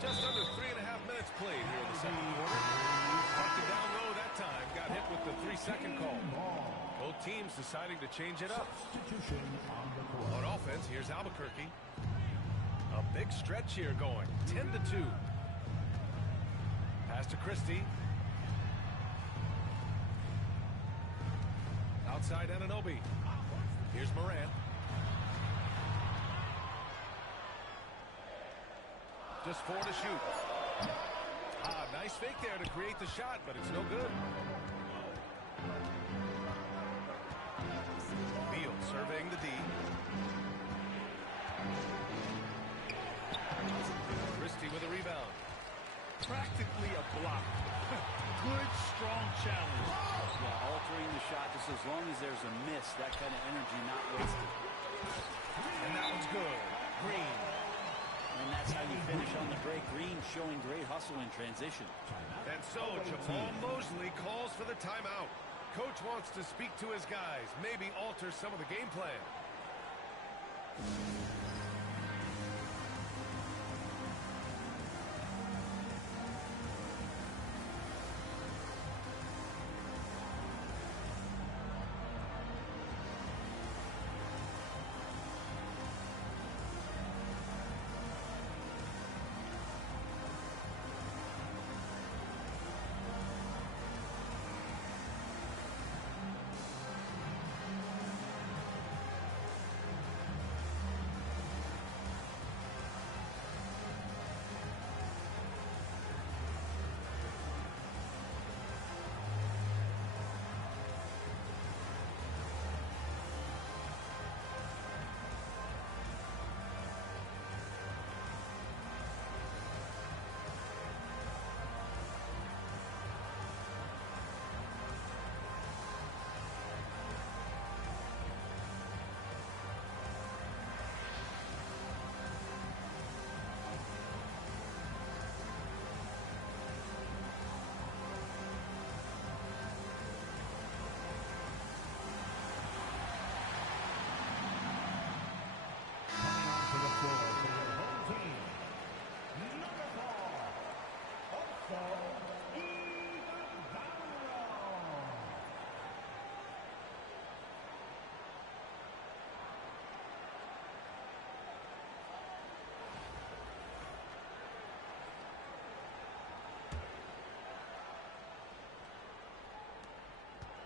Just under 3.5 minutes played here in the second quarter. Tucked it down low that time. Got hit with the 3-second call. Both teams deciding to change it up. On offense, here's Albuquerque. A big stretch here going. 10-2. Pass to Christie. Outside Anunoby. Here's Morant. Just 4 to shoot. Nice fake there to create the shot, but it's no good. Beal surveying the D. Christie with a rebound. Practically a block. Good, strong challenge. Yeah, altering the shot just as long as there's a miss. That kind of energy not wasted. And that one's good. Green. And that's how you finish on the break. Green showing great hustle in transition. And so Jamal Mosley calls for the timeout. Coach wants to speak to his guys, maybe alter some of the game plan.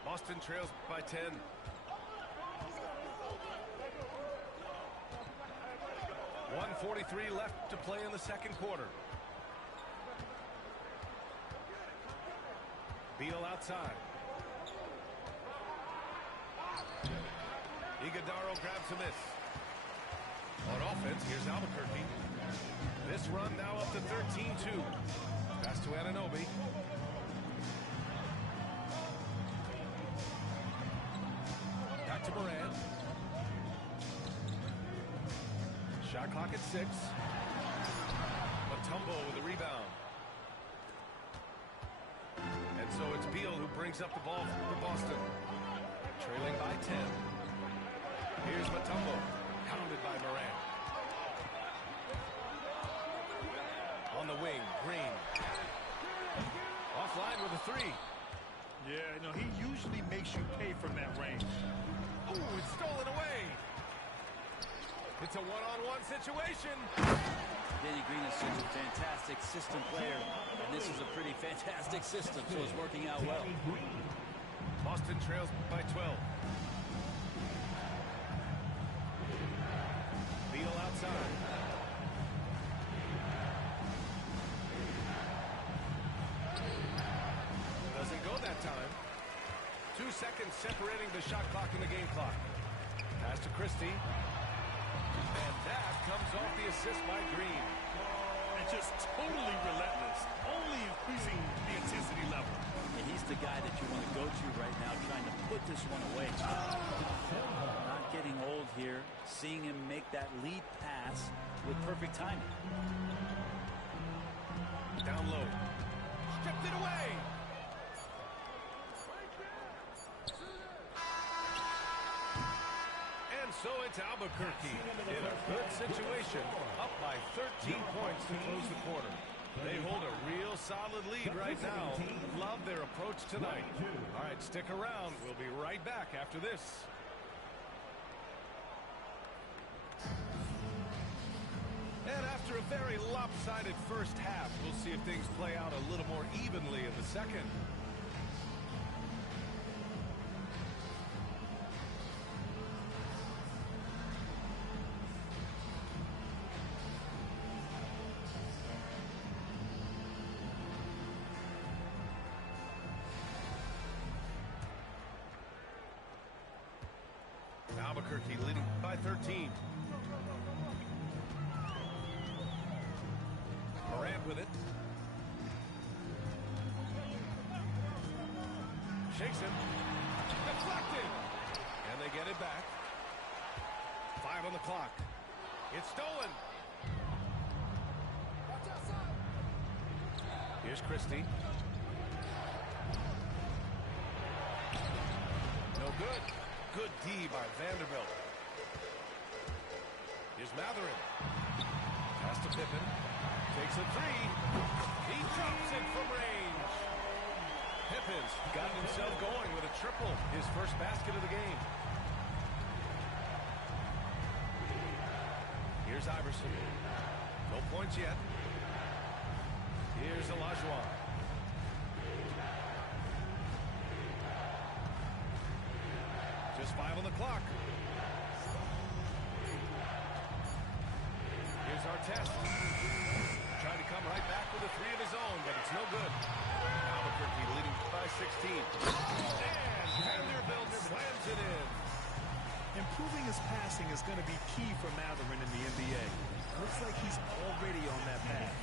Boston trails by 10. .143 left to play in the second quarter. Beal outside. Iguodaro grabs a miss. On offense, here's Albuquerque. This run now up to 13-2. Pass to Anunoby. Back to Morant. Shot clock at 6. Mutombo with a rebound. And so it's Beal who brings up the ball for Boston. Trailing by 10. Here's Mutombo. Pounded by Morant. On the wing, Green. Offline with a 3. Yeah, no, he usually makes you pay from that range. Ooh, it's stolen away. It's a one-on-one situation. Danny Green is such a fantastic system player, and this is a pretty fantastic system, so it's working out well. Boston trails by 12. Beal outside. Doesn't go that time. 2 seconds separating the shot clock and the game clock. Pass to Christie. And that comes off the assist by Green. And just totally relentless, only increasing the intensity level. And he's the guy that you want to go to right now, trying to put this one away. Not getting old here, seeing him make that lead pass with perfect timing. Down low. Stripped it away. And so it's Albuquerque in a good situation, up by 13 points to close the quarter. They hold a real solid lead right now. Love their approach tonight. All right, stick around. We'll be right back after this. And after a very lopsided first half, we'll see if things play out a little more evenly in the second. Albuquerque leading by 13. Morant with it. Shakes him. Deflected. And they get it back. 5 on the clock. It's stolen. Here's Christie. No good. Good D by Vanderbilt. Here's Matherin. Pass to Pippen. Takes a three. He drops it from range. Pippen's gotten himself going with a triple. His first basket of the game. Here's Iverson. No points yet. Here's Olajuwon. Just 5 on the clock. Here's Artest. Trying to come right back with a three of his own, but it's no good. Albuquerque leading by 16. And Vanderbilt slams it in. Improving his passing is going to be key for Matherin in the NBA. Looks like he's already on that path.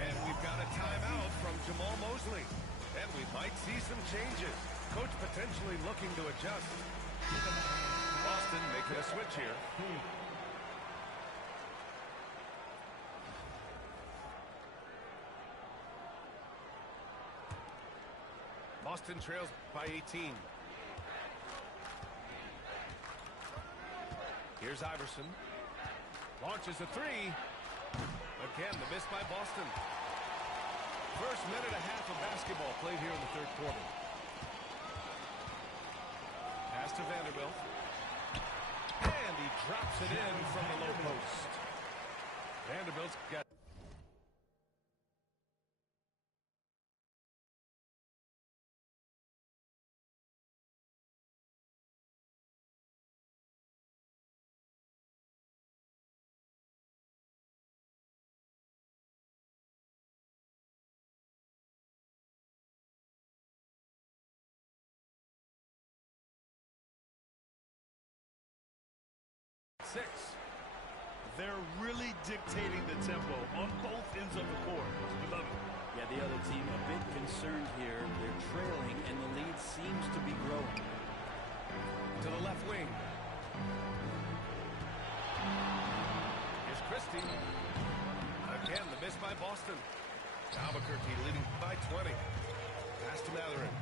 And we've got a timeout from Jamal Mosley. And we might see some changes. Coach potentially looking to adjust. Boston making a switch here. Boston trails by 18. Here's Iverson. Launches a three. Again, the miss by Boston. First minute and a half of basketball played here in the third quarter. Pass to Vanderbilt. And he drops it in from the low post. Vanderbilt's got... Six. They're really dictating the tempo on both ends of the court. We love it. Yeah, the other team a bit concerned here. They're trailing, and the lead seems to be growing. To the left wing. Here's Christie. Again, the miss by Boston. Albuquerque leading by 20. Pass to Matherin.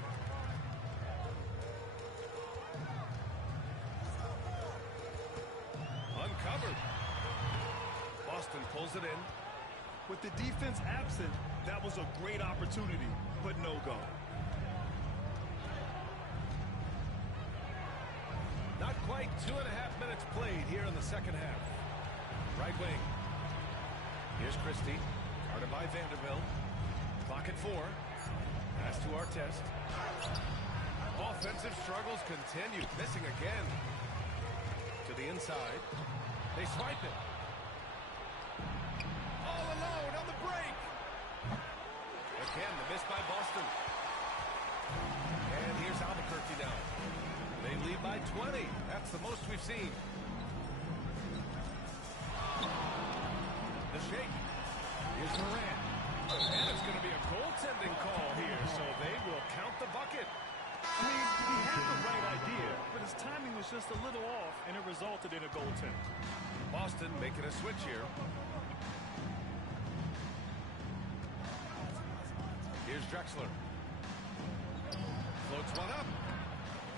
Uncovered. Boston pulls it in. With the defense absent, that was a great opportunity, but no go. Not quite 2.5 minutes played here in the second half. Right wing. Here's Christie. Guarded by Vanderbilt. Clock at 4. Pass to Artest. Offensive struggles continue. Missing again. To the inside. They swipe it. All alone on the break. Again, the miss by Boston. And here's Albuquerque now. They lead by 20. That's the most we've seen. The shake. Here's Morant. And it's going to be a goaltending call here, so they will count the bucket. I mean, he had the right idea, but his timing was just a little off, and it resulted in a goaltend. Boston making a switch here. Here's Drexler. Floats one up.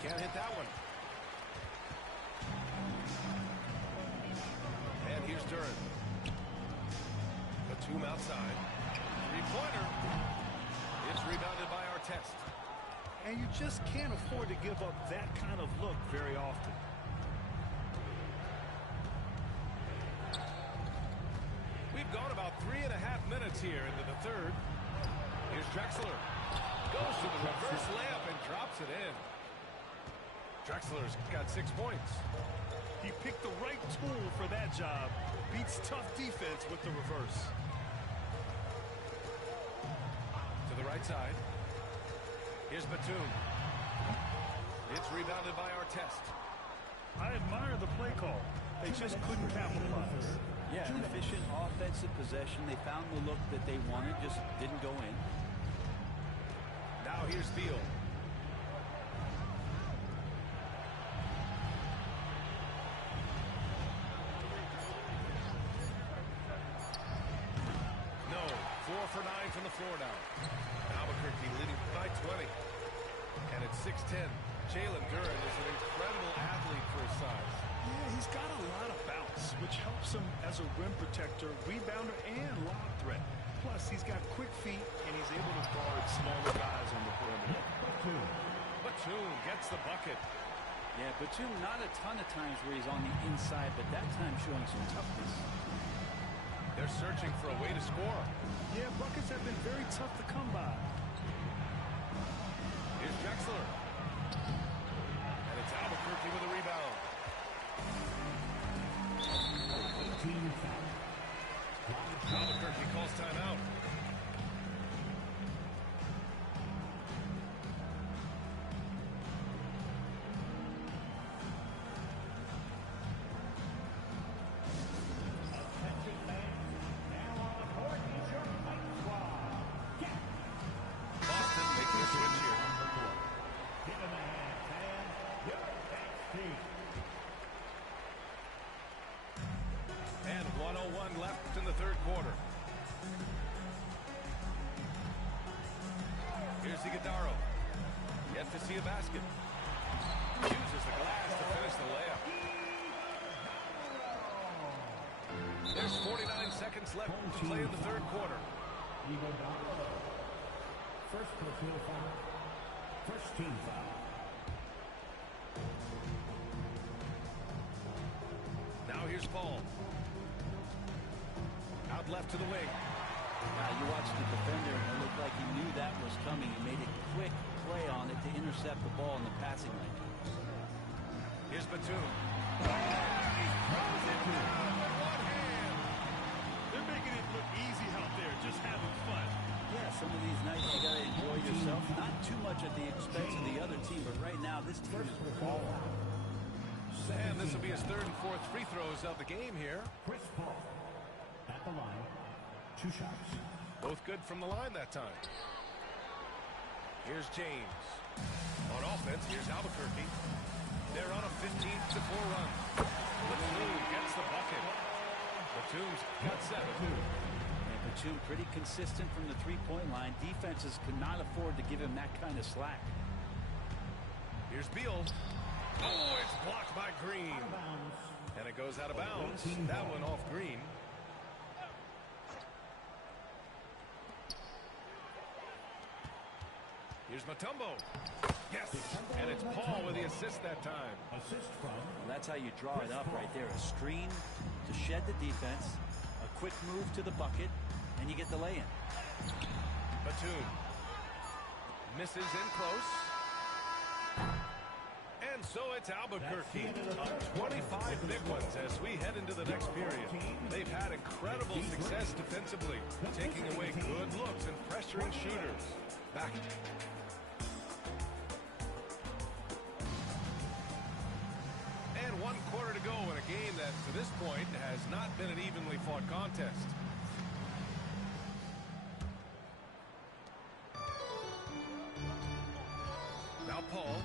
Can't hit that one. And here's Duran. Batum outside. Three-pointer. It's rebounded by Artest. And you just can't afford to give up that kind of look very often. third. Here's Drexler. Goes to the reverse layup and drops it in. Drexler's got 6 points. He picked the right tool for that job. Beats tough defense with the reverse. To the right side. Here's Batum. It's rebounded by Artest. I admire the play call. They just couldn't capitalize. Yeah, an efficient offensive possession. They found the look that they wanted, just didn't go in. Now here's Beal. No, 4 for 9 from the floor now. Albuquerque leading by 20. And it's 6-10. Jalen Duren is an incredible athlete for his size. Yeah, he's got a lot of bounce, which helps him as a rim protector, rebounder, and lob threat. Plus, he's got quick feet, and he's able to guard smaller guys on the perimeter. Batum gets the bucket. Yeah, Batum not a ton of times where he's on the inside, but that time showing some toughness. They're searching for a way to score. Yeah, buckets have been very tough to come by. Here's Drexler. And it's Albuquerque with a rebound. Albuquerque calls timeout. Boston making a switch here. And 1:01 left in the third quarter. Here's Iguodala. Yet to see a basket. Uses the glass to finish the layup. There's 49 seconds left to play in the third quarter. First personal foul. First team foul. Now here's Paul. Out left to the wing. You watched the defender, and it looked like he knew that was coming. He made a quick play on it to intercept the ball in the passing lane. Here's Batum. He throws it down with one hand. They're making it look easy out there, just having fun. Yeah, some of these nights you got to enjoy yourself. Not too much at the expense of the other team, but right now this team is balling. And this will be his third and fourth free throws of the game here. Chris Paul at the line. 2 shots. Both good from the line that time. Here's James. On offense, here's Albuquerque. They're on a 15-4 run. Batum gets the bucket. Batum's got 7. And Batum pretty consistent from the three-point line. Defenses cannot afford to give him that kind of slack. Here's Beal. Oh, it's blocked by Green. And it goes out of bounds. That one off Green. Here's Mutombo. Yes. And it's Paul with the assist that time. Assist from. Well, that's how you draw it up right there. A screen to shed the defense, a quick move to the bucket, and you get the lay-in. Batum. Misses in close. And so it's Albuquerque. 25 big ones as we head into the next period. They've had incredible success defensively, taking away good looks and pressuring shooters. Back. And 1 quarter to go in a game that, to this point, has not been an evenly fought contest. Now Paul.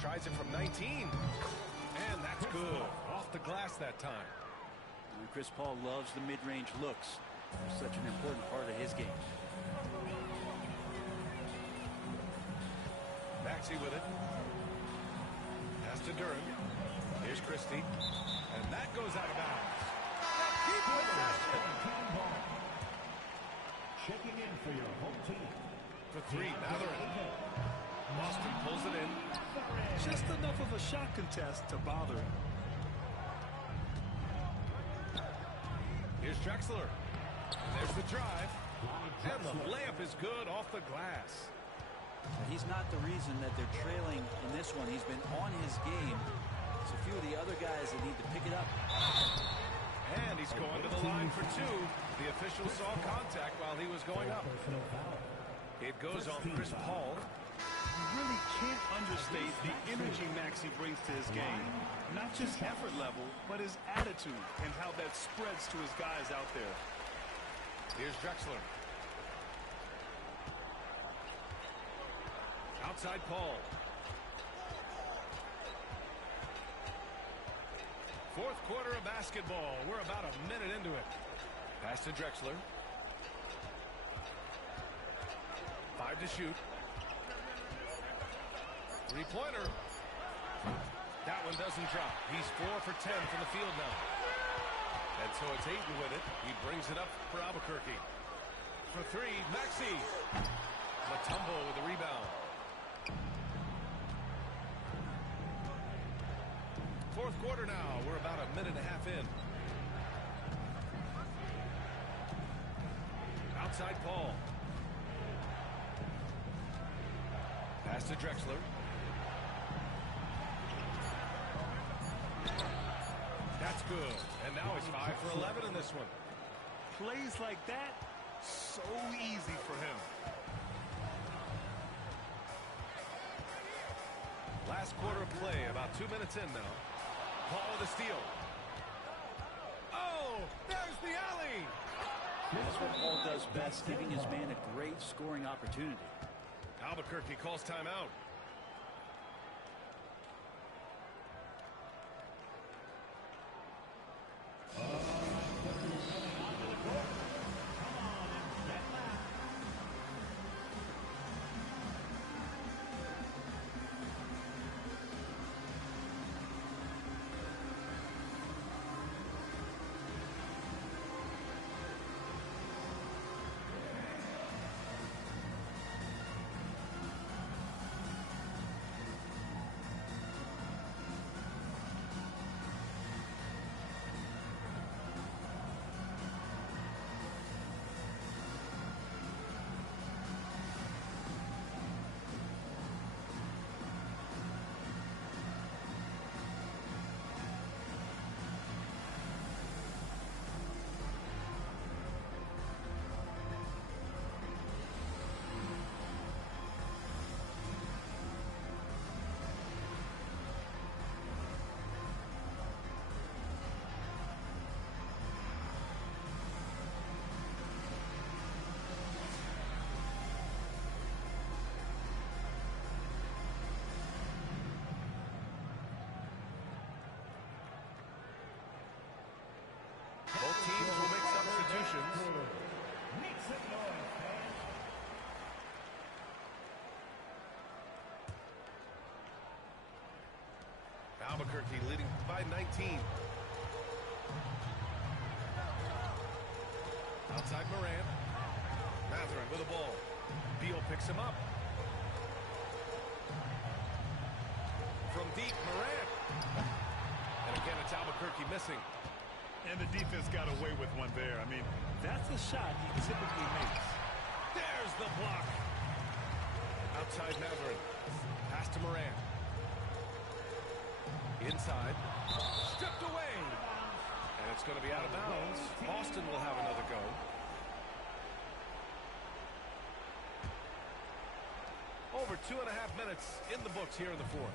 Tries it from 19. And that's good. Off the glass that time. And Chris Paul loves the mid-range looks. They're such an important part of his game. Maxey with it. Pass to Duren. Here's Christie. And that goes out of bounds. Keep possession. Checking in for your home team. For 3, Mathurin. Boston pulls it in. Just enough of a shot contest to bother him. Here's Drexler. And there's the drive. And the layup is good off the glass. He's not the reason that they're trailing in this one. He's been on his game. It's a few of the other guys that need to pick it up. And he's going to the line for two. The official saw contact while he was going up. It goes on Chris Paul. You really can't understate the energy Maxey brings to his game. Not just effort level, but his attitude and how that spreads to his guys out there. Here's Drexler. Outside Paul. Fourth quarter of basketball. We're about a minute into it. Pass to Drexler. 5 to shoot. Three-pointer. That one doesn't drop. He's 4 for 10 from the field now. And so it's Ayton with it. He brings it up for Albuquerque. For three, Maxey. Mutombo with the rebound. Fourth quarter now. We're about a minute and a half in. Outside Paul. Pass to Drexler. That's good. And now he's 5 for 11 in this one. Plays like that, so easy for him. Last quarter of play, about 2 minutes in now. Paul with a steal. Oh, there's the alley. That's what Paul does best, giving his man a great scoring opportunity. Albuquerque calls timeout. Both teams will make substitutions. Albuquerque leading by 19. Outside Morant. Mathurin with the ball. Beal picks him up. From deep, Morant. And again, it's Albuquerque missing. And the defense got away with one there. I mean, that's the shot he typically makes. There's the block. Outside Mathurin. Pass to Morant. Inside. Stripped away. And it's going to be out of bounds. Boston will have another go. Over 2.5 minutes in the books here in the fourth.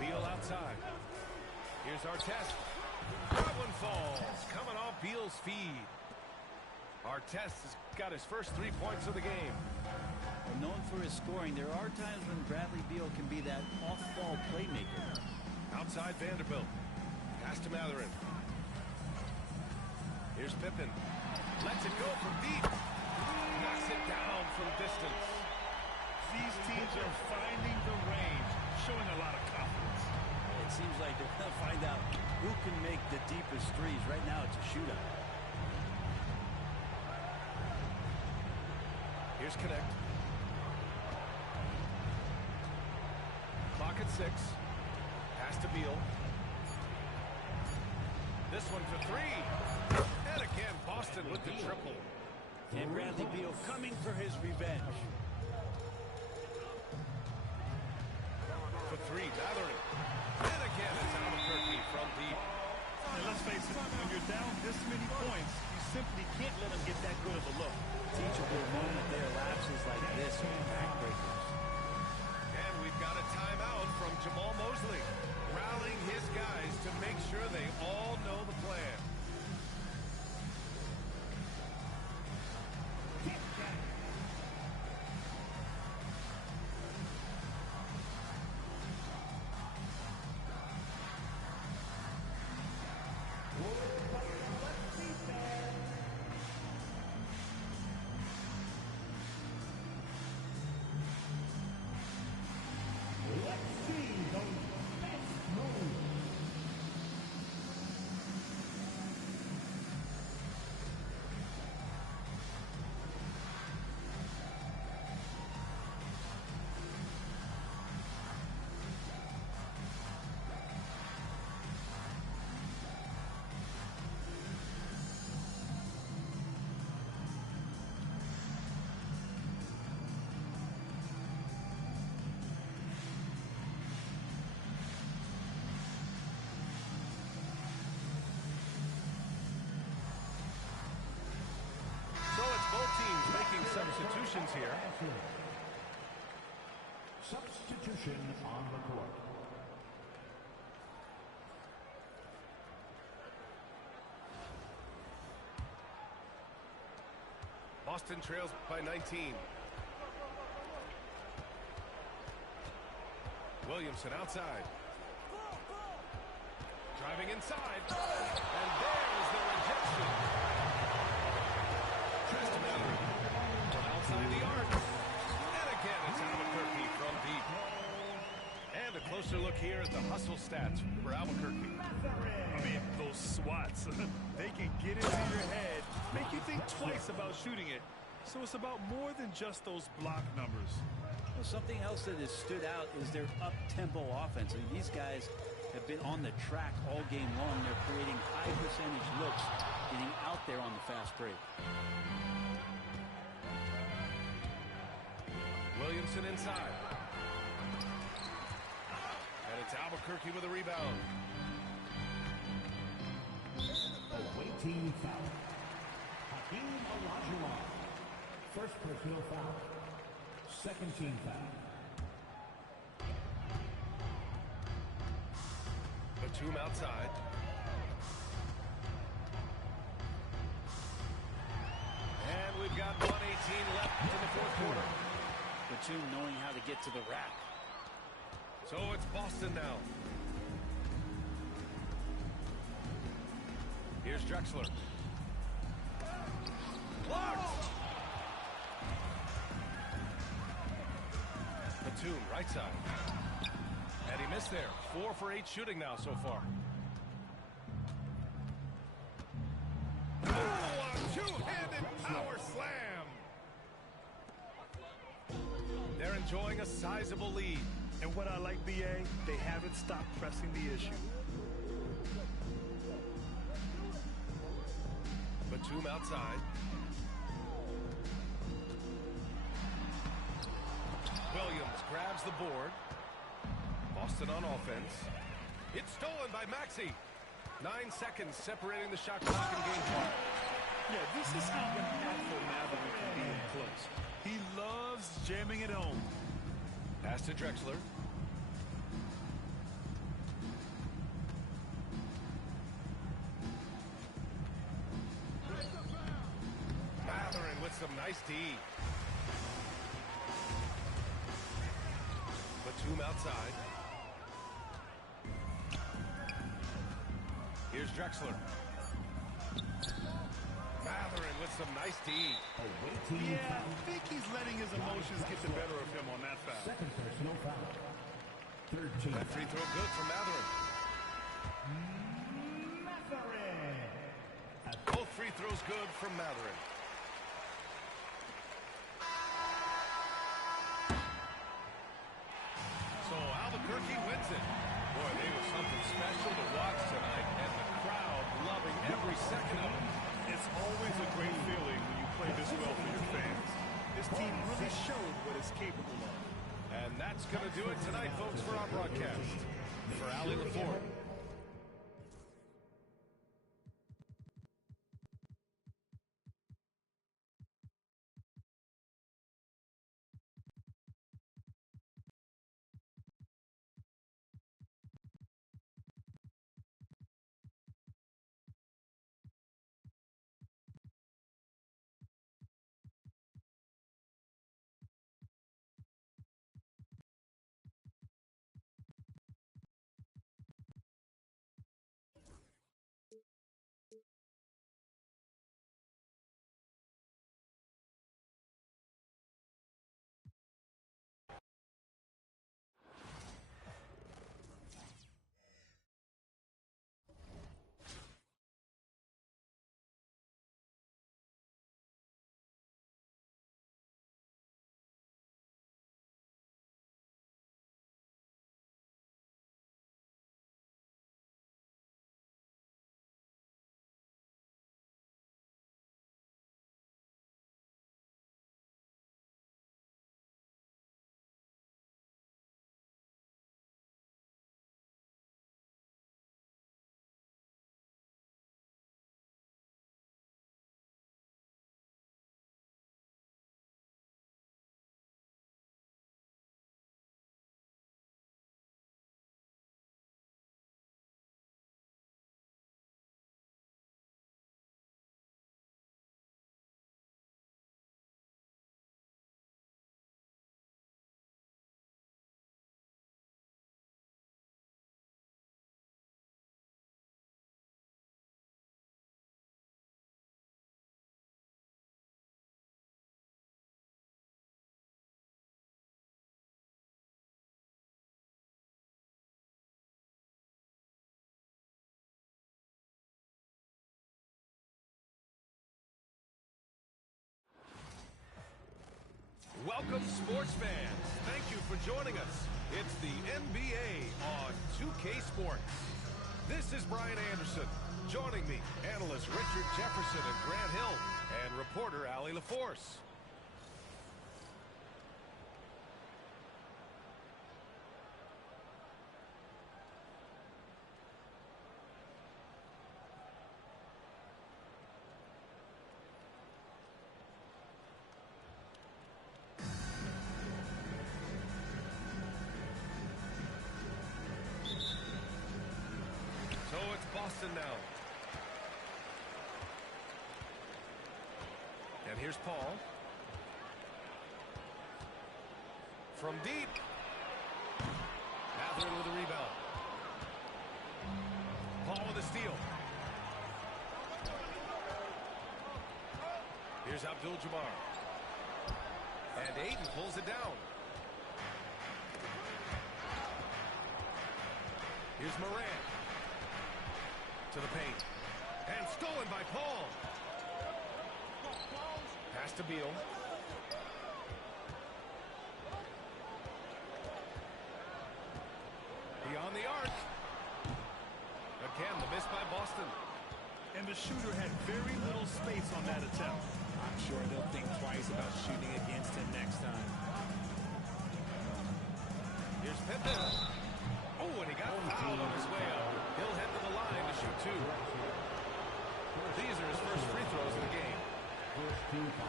Beal outside. Here's Artest. That one falls. Coming off Beal's feed. Artest has got his first 3 points of the game. Known for his scoring, there are times when Bradley Beal can be that off-ball playmaker. Outside Vanderbilt. Pass to Mathurin. Here's Pippen. Lets it go from deep. Knocks it down from distance. These teams are finding the range, showing a lot of confidence. It seems like they're going to find out who can make the deepest threes. Right now, it's a shootout. Here's Connect. Clock at 6. Pass to Beal. This one for three. And again, Boston with the triple. And Bradley Beal coming for his revenge. For three, Mathurin. And again, it's Albuquerque from deep. And let's face it, when you're down this many points, you simply can't let them get that good of a look. Teachable moment there. Lapses like this are backbreakers. And we've got a timeout from Jamal Mosley, rallying his guys to make sure they all know the plan. Substitutions here. Substitution on the court. Boston trails by 19. Williamson outside. Driving inside. And there's the rejection. Tries to Mathurin. Outside the arc. And again, it's Albuquerque from deep. And a closer look here at the hustle stats for Albuquerque. I mean, those swats, they can get into your head, make you think twice about shooting it. So it's about more than just those block numbers. Well, something else that has stood out is their up-tempo offense. I mean, these guys have been on the track all game long. They're creating high percentage looks, getting out there on the fast break. Williamson inside. And it's Albuquerque with a rebound. Away team foul. Hakeem Olajuwon. First personal foul. Second team foul. Batum outside. And we've got 1:18 left in the fourth quarter. Batum knowing how to get to the rack. So it's Boston now. Here's Drexler. Blocked! Batum, right side. And he missed there. 4 for 8 shooting now so far. Oh, a two-handed power slam! They're enjoying a sizable lead. And what I like, BA, they haven't stopped pressing the issue. Batum outside. Williams grabs the board. Boston on offense. It's stolen by Maxey. 9 seconds separating the shot clock and game clock. Yeah, this is how impactful Mathurin can be in close. He loves jamming it home. Pass to Drexler. Mathurin with some nice D. Batum outside. Here's Drexler. Mathurin with some nice D. Yeah, I think he's letting his emotions get the better of him on that foul. Second personal foul. Third team That free throw good for Mathurin. Both free throws good from Mathurin. So Albuquerque wins it. Boy, they were something special to watch tonight, and the crowd every second of it. It's always a great feeling when you play this well for your fans. This team really showed what it's capable of. And that's going to do it tonight, folks, for our broadcast. For Allie LaFleur. Welcome, sports fans. Thank you for joining us. It's the NBA on 2K Sports. This is Brian Anderson. Joining me, analysts Richard Jefferson and Grant Hill, and reporter Allie LaFleur. So it's Boston now. And here's Paul. From deep. Mathurin with a rebound. Paul with a steal. Here's Abdul-Jabbar. And Ayton pulls it down. Here's Morant. To the paint. And stolen by Paul. Pass to Beal. Beyond the arc. Again, the miss by Boston. And the shooter had very little space on that attempt. I'm sure they'll think twice about shooting against him next time. Here's Pippen. Oh, and he got fouled on his way up. He'll head to the line to shoot two. These are his first free throws of the game.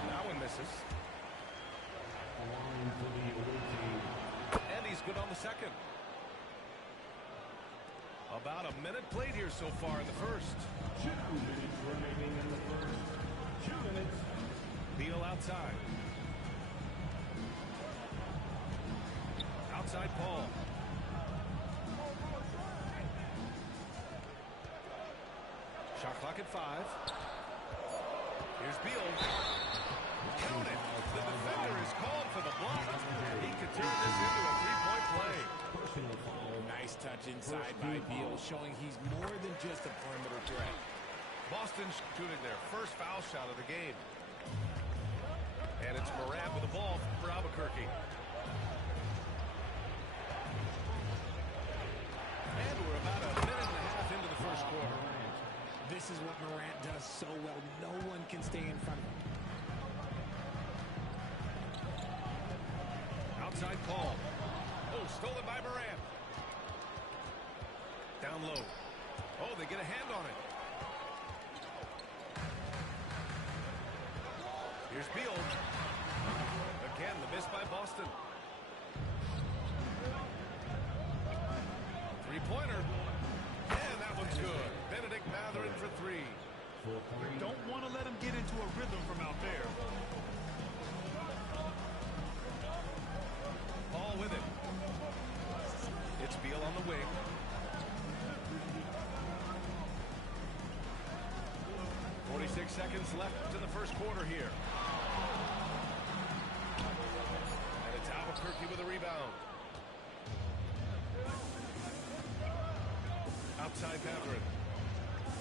That one misses. And he's good on the second. About a minute played here so far in the first. 2 minutes remaining in the first. 2 minutes. Beal outside. Outside Paul. Shot clock at 5. Here's Beal. Count it. The defender is called for the block. He could turn this into a three-point play. Nice touch inside by Beal, showing he's more than just a perimeter threat. Boston shooting their first foul shot of the game. And it's Morant with the ball for Albuquerque. And we're about a minute and a half into the first quarter. This is what Morant does so well. No one can stay in front of him. Outside call. Oh, stolen by Morant. Down low. Oh, they get a hand on it. Here's Beal. Again, the miss by Boston. Three-pointer. And that one's good. Benedict Mathurin for three. You don't want to let him get into a rhythm from out there. Paul with it. It's Beal on the wing. Seconds left in the first quarter here. And it's Albuquerque with a rebound. Outside Mathurin.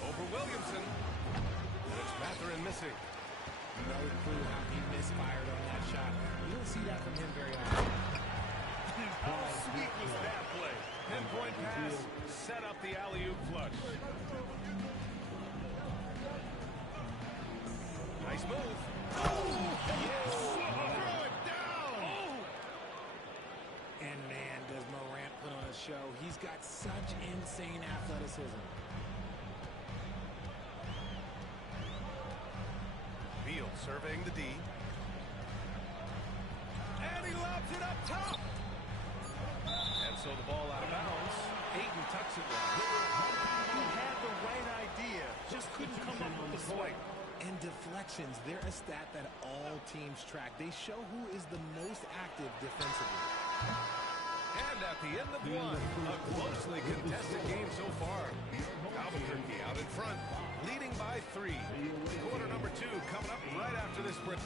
Over Williamson. And it's Mathurin missing. No clue how he misfired on that shot. You don't see that from him very often. How sweet was that play? Pinpoint pass. Set up the alley-oop flush. Nice move. Oh, yes. Throw it down. Oh. And man, does Morant put on a show. He's got such insane athleticism. Beal surveying the D. And he lobs it up top. And so the ball out of bounds. Ayton tucks it well. He had the right idea, just couldn't come up with the swipe. And deflections, they're a stat that all teams track. They show who is the most active defensively. And at the end of one, a closely contested game so far. Albuquerque out in front, leading by 3. Quarter number 2 coming up right after this break.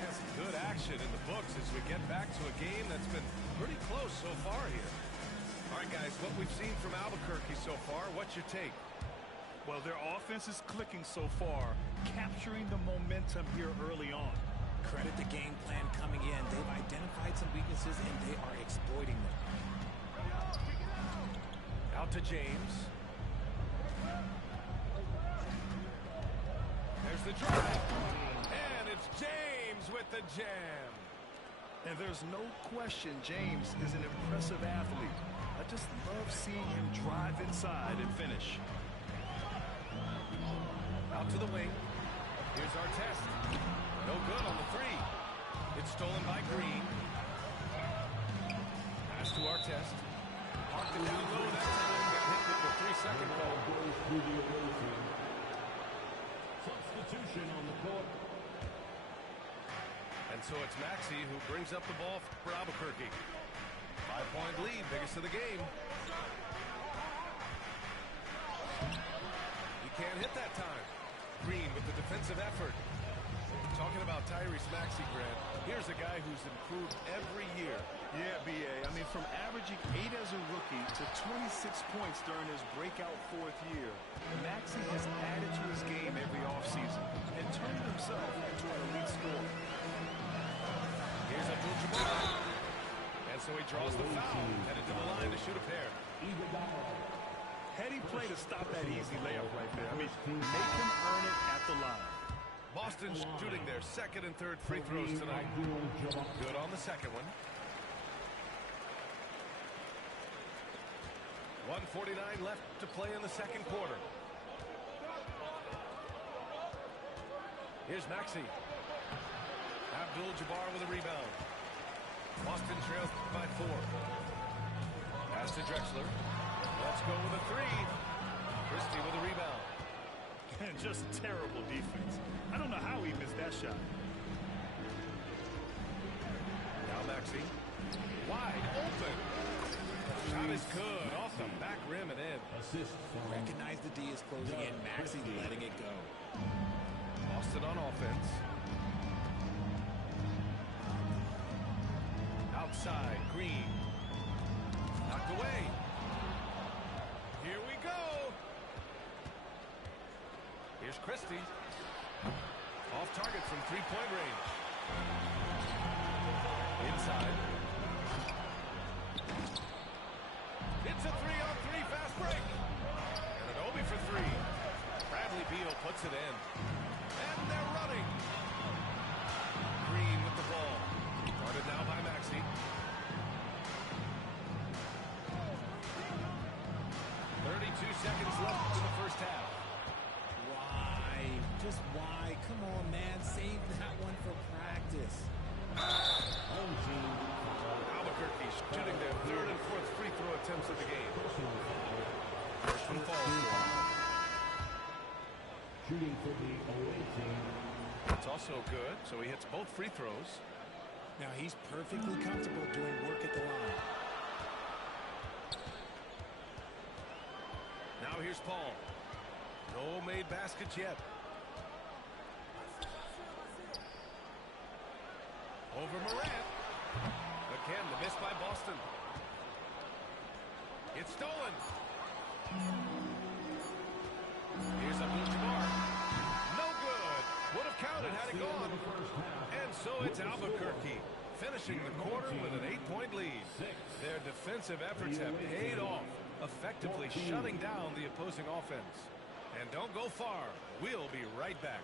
And some good action in the books as we get back to a game that's been pretty close so far here. All right, guys, what we've seen from Albuquerque so far, what's your take? Well, their offense is clicking so far, capturing the momentum here early on. Credit the game plan coming in. They've identified some weaknesses, and they are exploiting them. Out to James. There's the drive. And it's James with the jam. And there's no question James is an impressive athlete. I just love seeing him drive inside and finish. Out to the wing. Here's our test. No good on the 3. It's stolen by Green. Pass to our test. Parked it down low that time. Got hit with the 3-second call. Substitution on the court. And so it's Maxey who brings up the ball for Albuquerque. 5-point lead, biggest of the game. You can't hit that time. Green with the defensive effort. Talking about Tyrese Maxey, Grant. Here's a guy who's improved every year. Yeah, B.A. I mean, from averaging 8 as a rookie to 26 points during his breakout 4th year, Maxey has added to his game every offseason and turned himself into an elite scorer. Here's Abdul-Jabbar. And so he draws the foul, headed to the line to shoot a pair. Heady play to stop that easy layup right there. I mean, make him earn it at the line. Boston shooting their 2nd and 3rd free throws tonight. Good on the 2nd one. 1:49 left to play in the 2nd quarter. Here's Maxey. Abdul-Jabbar with a rebound. Boston trails by 4. Pass to Drexler. Let's go with a 3. Christie with a rebound. And just terrible defense. I don't know how he missed that shot. Now Maxey. Wide open. Shot is good. Off the back rim and in. Assist. Recognize the D is closing in. Maxey letting it go. Boston on offense. Outside, Green. Knocked away. Here we go. Here's Christie. Off target from 3-point range. Inside. It's a 3-on-3 fast break. And an Obi for three. Bradley Beal puts it in. And they're running. Green with the ball. Guarded now by Maxey. 32 seconds left in the first half. Why? Just why? Come on, man. Save that one for practice. Albuquerque shooting their third and fourth free throw attempts of the game. First one falls. Shooting for the away team. It's also good, so he hits both free throws. Now he's perfectly comfortable doing work at the line. Now here's Paul. No made baskets yet. Over Morant. Again, the miss by Boston. It's stolen. Here's Abdul-Jabbar. No good. Would have counted had it gone. And so it's Albuquerque finishing the quarter with an 8-point lead. Their defensive efforts have paid off, effectively shutting down the opposing offense. And don't go far. We'll be right back.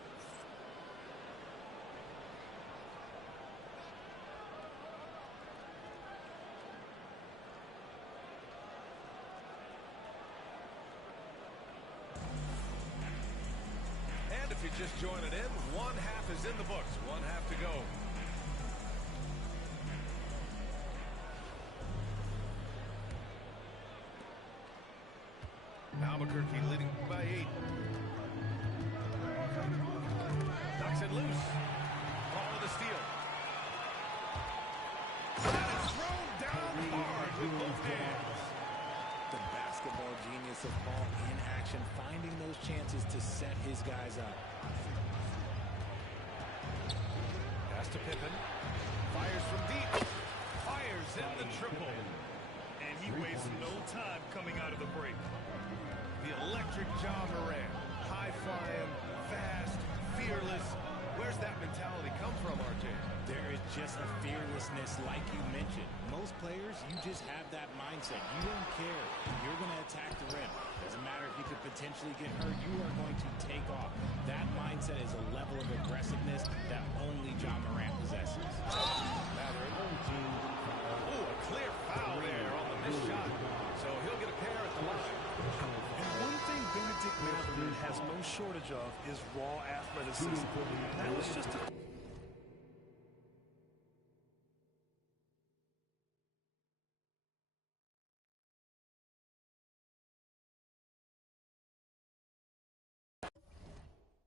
And if you're just joining in, one half is in the books. One half to go. Albuquerque leading by 8. Knocks it loose. Ball with the steal. And it's thrown down hard with both hands. The basketball genius of Paul in action, finding those chances to set his guys up. Pass to Pippen. Fires from deep. Fires in the triple. And he wastes no time coming out of the break. The electric John Morant. High-flying, fast, fearless. Where's that mentality come from, RJ? There is just a fearlessness like you mentioned. Most players, you just have that mindset. You don't care. You're going to attack the rim. Doesn't matter if you could potentially get hurt. You are going to take off. That mindset is a level of aggressiveness that only John Morant possesses. Oh, a clear foul there on the missed shot. So he'll get a pair at the line. And one thing Benedict Mathurin has no shortage of is raw athleticism. That was just a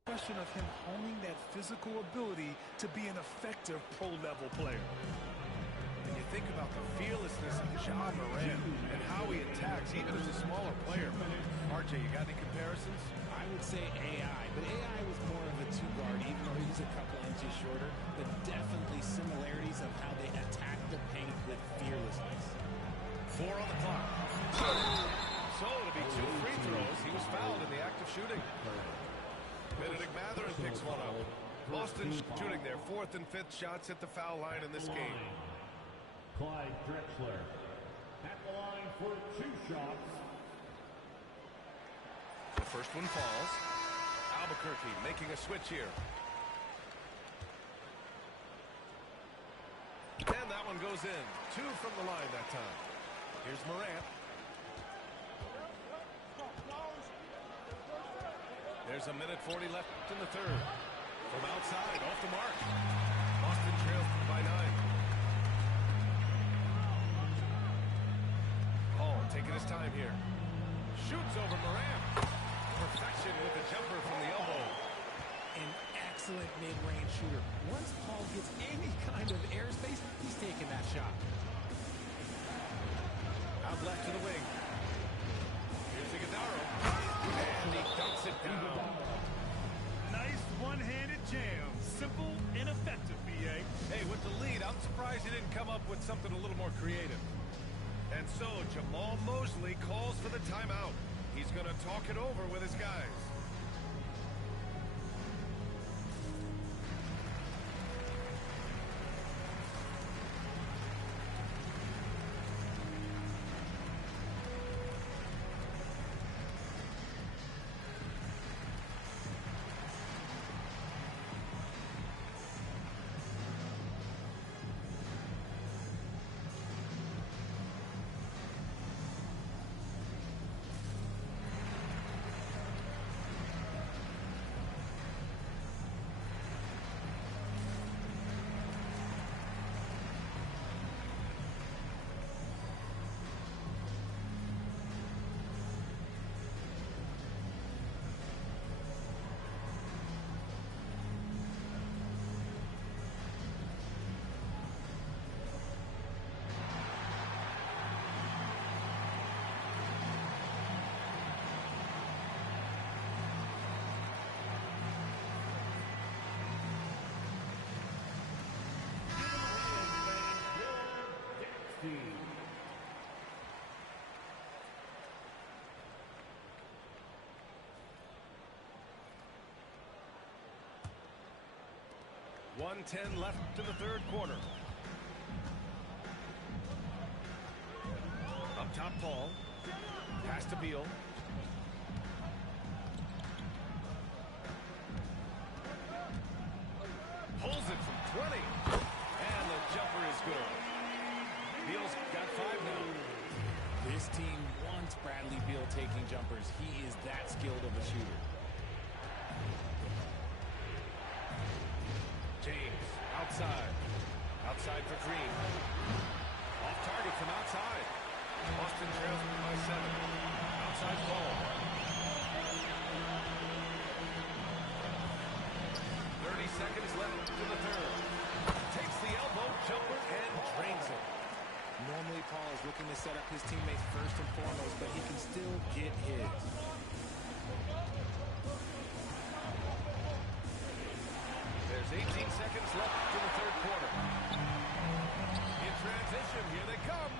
question of him honing that physical ability to be an effective pro-level player. And you think about the fearlessness of John Morant and how he attacks, even as a smaller player. RJ, you got any comparisons? I would say AI, but AI was more of a two-guard, even though he was a couple inches shorter, but definitely similarities of how they attack the paint with fearlessness. 4 on the clock. So it'll be 2 free throws. He was fouled in the act of shooting. Benedict Mathurin picks one up. Boston shooting their 4th and 5th shots at the foul line in this game. Clyde Drexler at the line for 2 shots. The first one falls. Albuquerque making a switch here. And that one goes in. 2 from the line that time. Here's Morant. There's a minute 40 left in the third. From outside, off the mark. Boston trails by 9. Paul taking his time here. Shoots over Morant. Perfection with the jumper from the elbow. An excellent mid-range shooter. Once Paul gets any kind of airspace, he's taking that shot. Out left to the wing. Here's Iguodala. And he dunks it down. Nice one-handed jam. Simple and effective, B.A. Hey, with the lead, I'm surprised he didn't come up with something a little more creative. And so Jamal Mosley calls for the timeout. He's going to talk it over with his guys. 1:10 left in the third quarter. Up top, Paul. Pass to Beal. Pulls it from 20. And the jumper is good. Beal's got 5 now. This team wants Bradley Beal taking jumpers. He is that skilled of a shooter. James, outside. Outside for Green. Off target from outside. Boston trails by 7. Outside ball. 30 seconds left to the third. Takes the elbow jumper and drains it. Normally, Paul is looking to set up his teammates first and foremost, but he can still get his. There's 18 seconds left to the third quarter. In transition, here they come.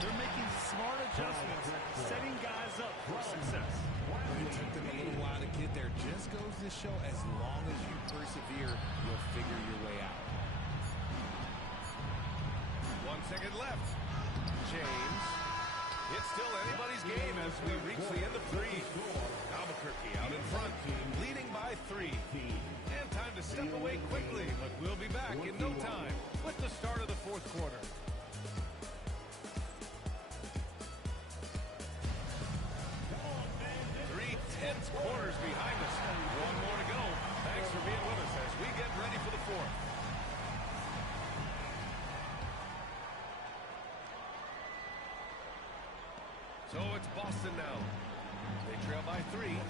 They're making smart adjustments, setting guys up for success. It took them a little while to get there. Just goes to show as long as you persevere, you'll figure your way out. 1 second left. James. It's still anybody's game as we reach the end of 3. Albuquerque out in front, leading by 3. And time to step away quickly, but we'll be back in no time with the start of the fourth quarter. Tense quarters behind us. One more to go. Thanks for being with us as we get ready for the fourth. So it's Boston now. They trail by 3.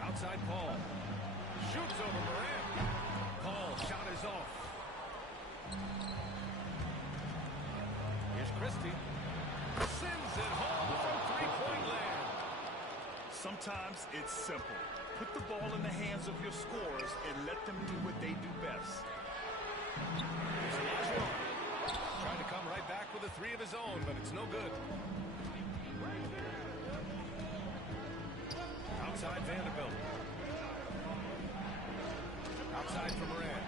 Outside Paul. Shoots over Morant. Paul, shot is off. Here's Christie. Sends it home from three-point land. Sometimes it's simple. Put the ball in the hands of your scorers and let them do what they do best. Trying to come right back with a 3 of his own, but it's no good. Outside Vanderbilt. Outside for Morant.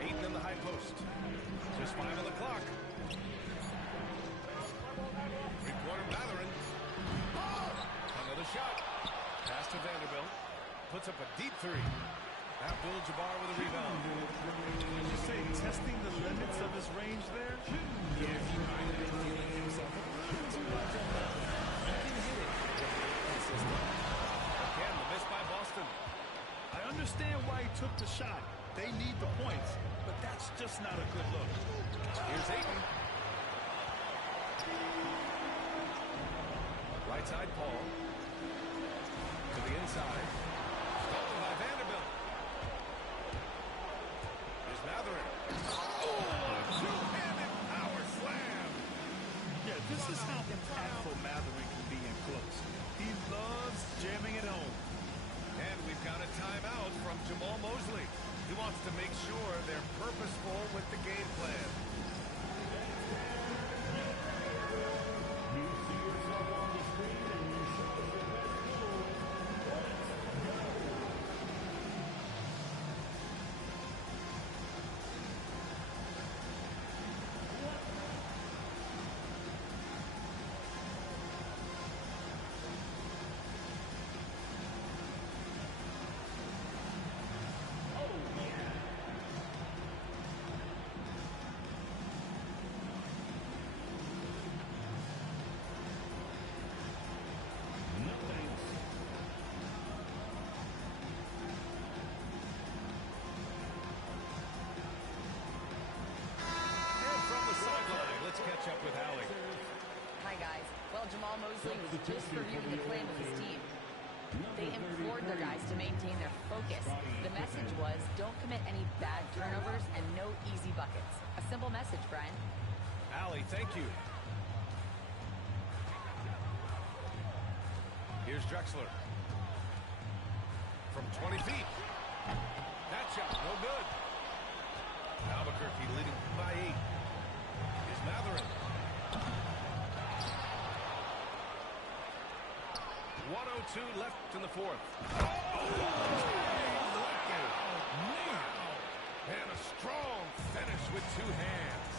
Ayton in the high post. Just 5 on the clock. Three-pointer Mathurin. Another shot. Pass to Vanderbilt. Puts up a deep 3. Abdul-Jabbar with a rebound. Did you say testing the limits of his range there? Yeah, he might have been feeling himself too much on that. He can hit it. Consistent. Again, the miss by Boston. I understand why he took the shot. They need the points, but that's just not a good look. Here's Ayton. Right side Paul. To the inside. Stolen by Vanderbilt. Here's Mathurin. Oh, two-handed power slam. Yeah, this is how impactful Mathurin can be in close. He loves jamming it home. And we've got a timeout from Jamal Mosley. He wants to make sure they're purposeful with the game plan. You see yourself on the screen and you show us your best goal. Let's catch up with Allie. Hi, guys. Well, Jamal Mosley just reviewed the plan with his team. They implored their guys to maintain their focus. The message was, don't commit any bad turnovers and no easy buckets. A simple message, Brian. Allie, thank you. Here's Drexler. From 20 feet. That shot, no good. Albuquerque leading by 8. Here's Mathurin. 1:02 left in the fourth. And a strong finish with two hands.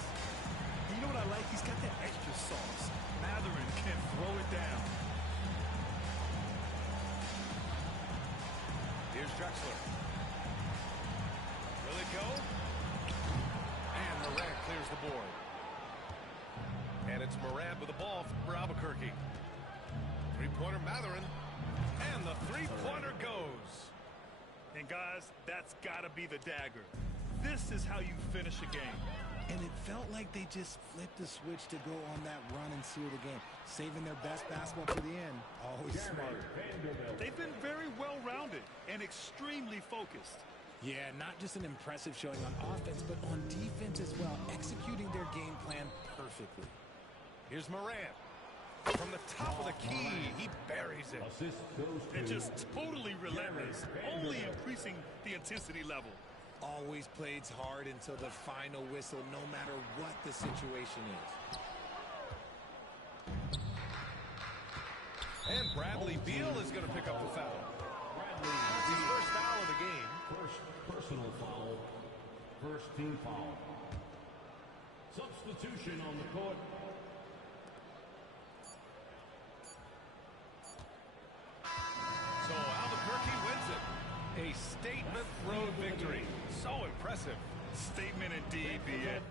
You know what I like? He's got that extra sauce. Matherin can throw it down. Here's Drexler. Will it go? And Morant clears the board. And it's Morant with the ball for Albuquerque. Three-pointer Matherin. And the three-pointer goes. And guys, that's got to be the dagger. This is how you finish a game. And it felt like they just flipped the switch to go on that run and seal the game, saving their best basketball to the end. Always smart. They've been very well-rounded and extremely focused. Yeah, not just an impressive showing on offense, but on defense as well, executing their game plan perfectly. Here's Morant. From the top of the key, he buries it. They're just totally relentless, only increasing the intensity level. Always plays hard until the final whistle, no matter what the situation is. And Bradley Beal is going to pick up the foul. It's his first foul of the game. First personal foul. First team foul. Substitution on the court. So Albuquerque wins it. A statement road victory. So impressive. Statement indeed, be it.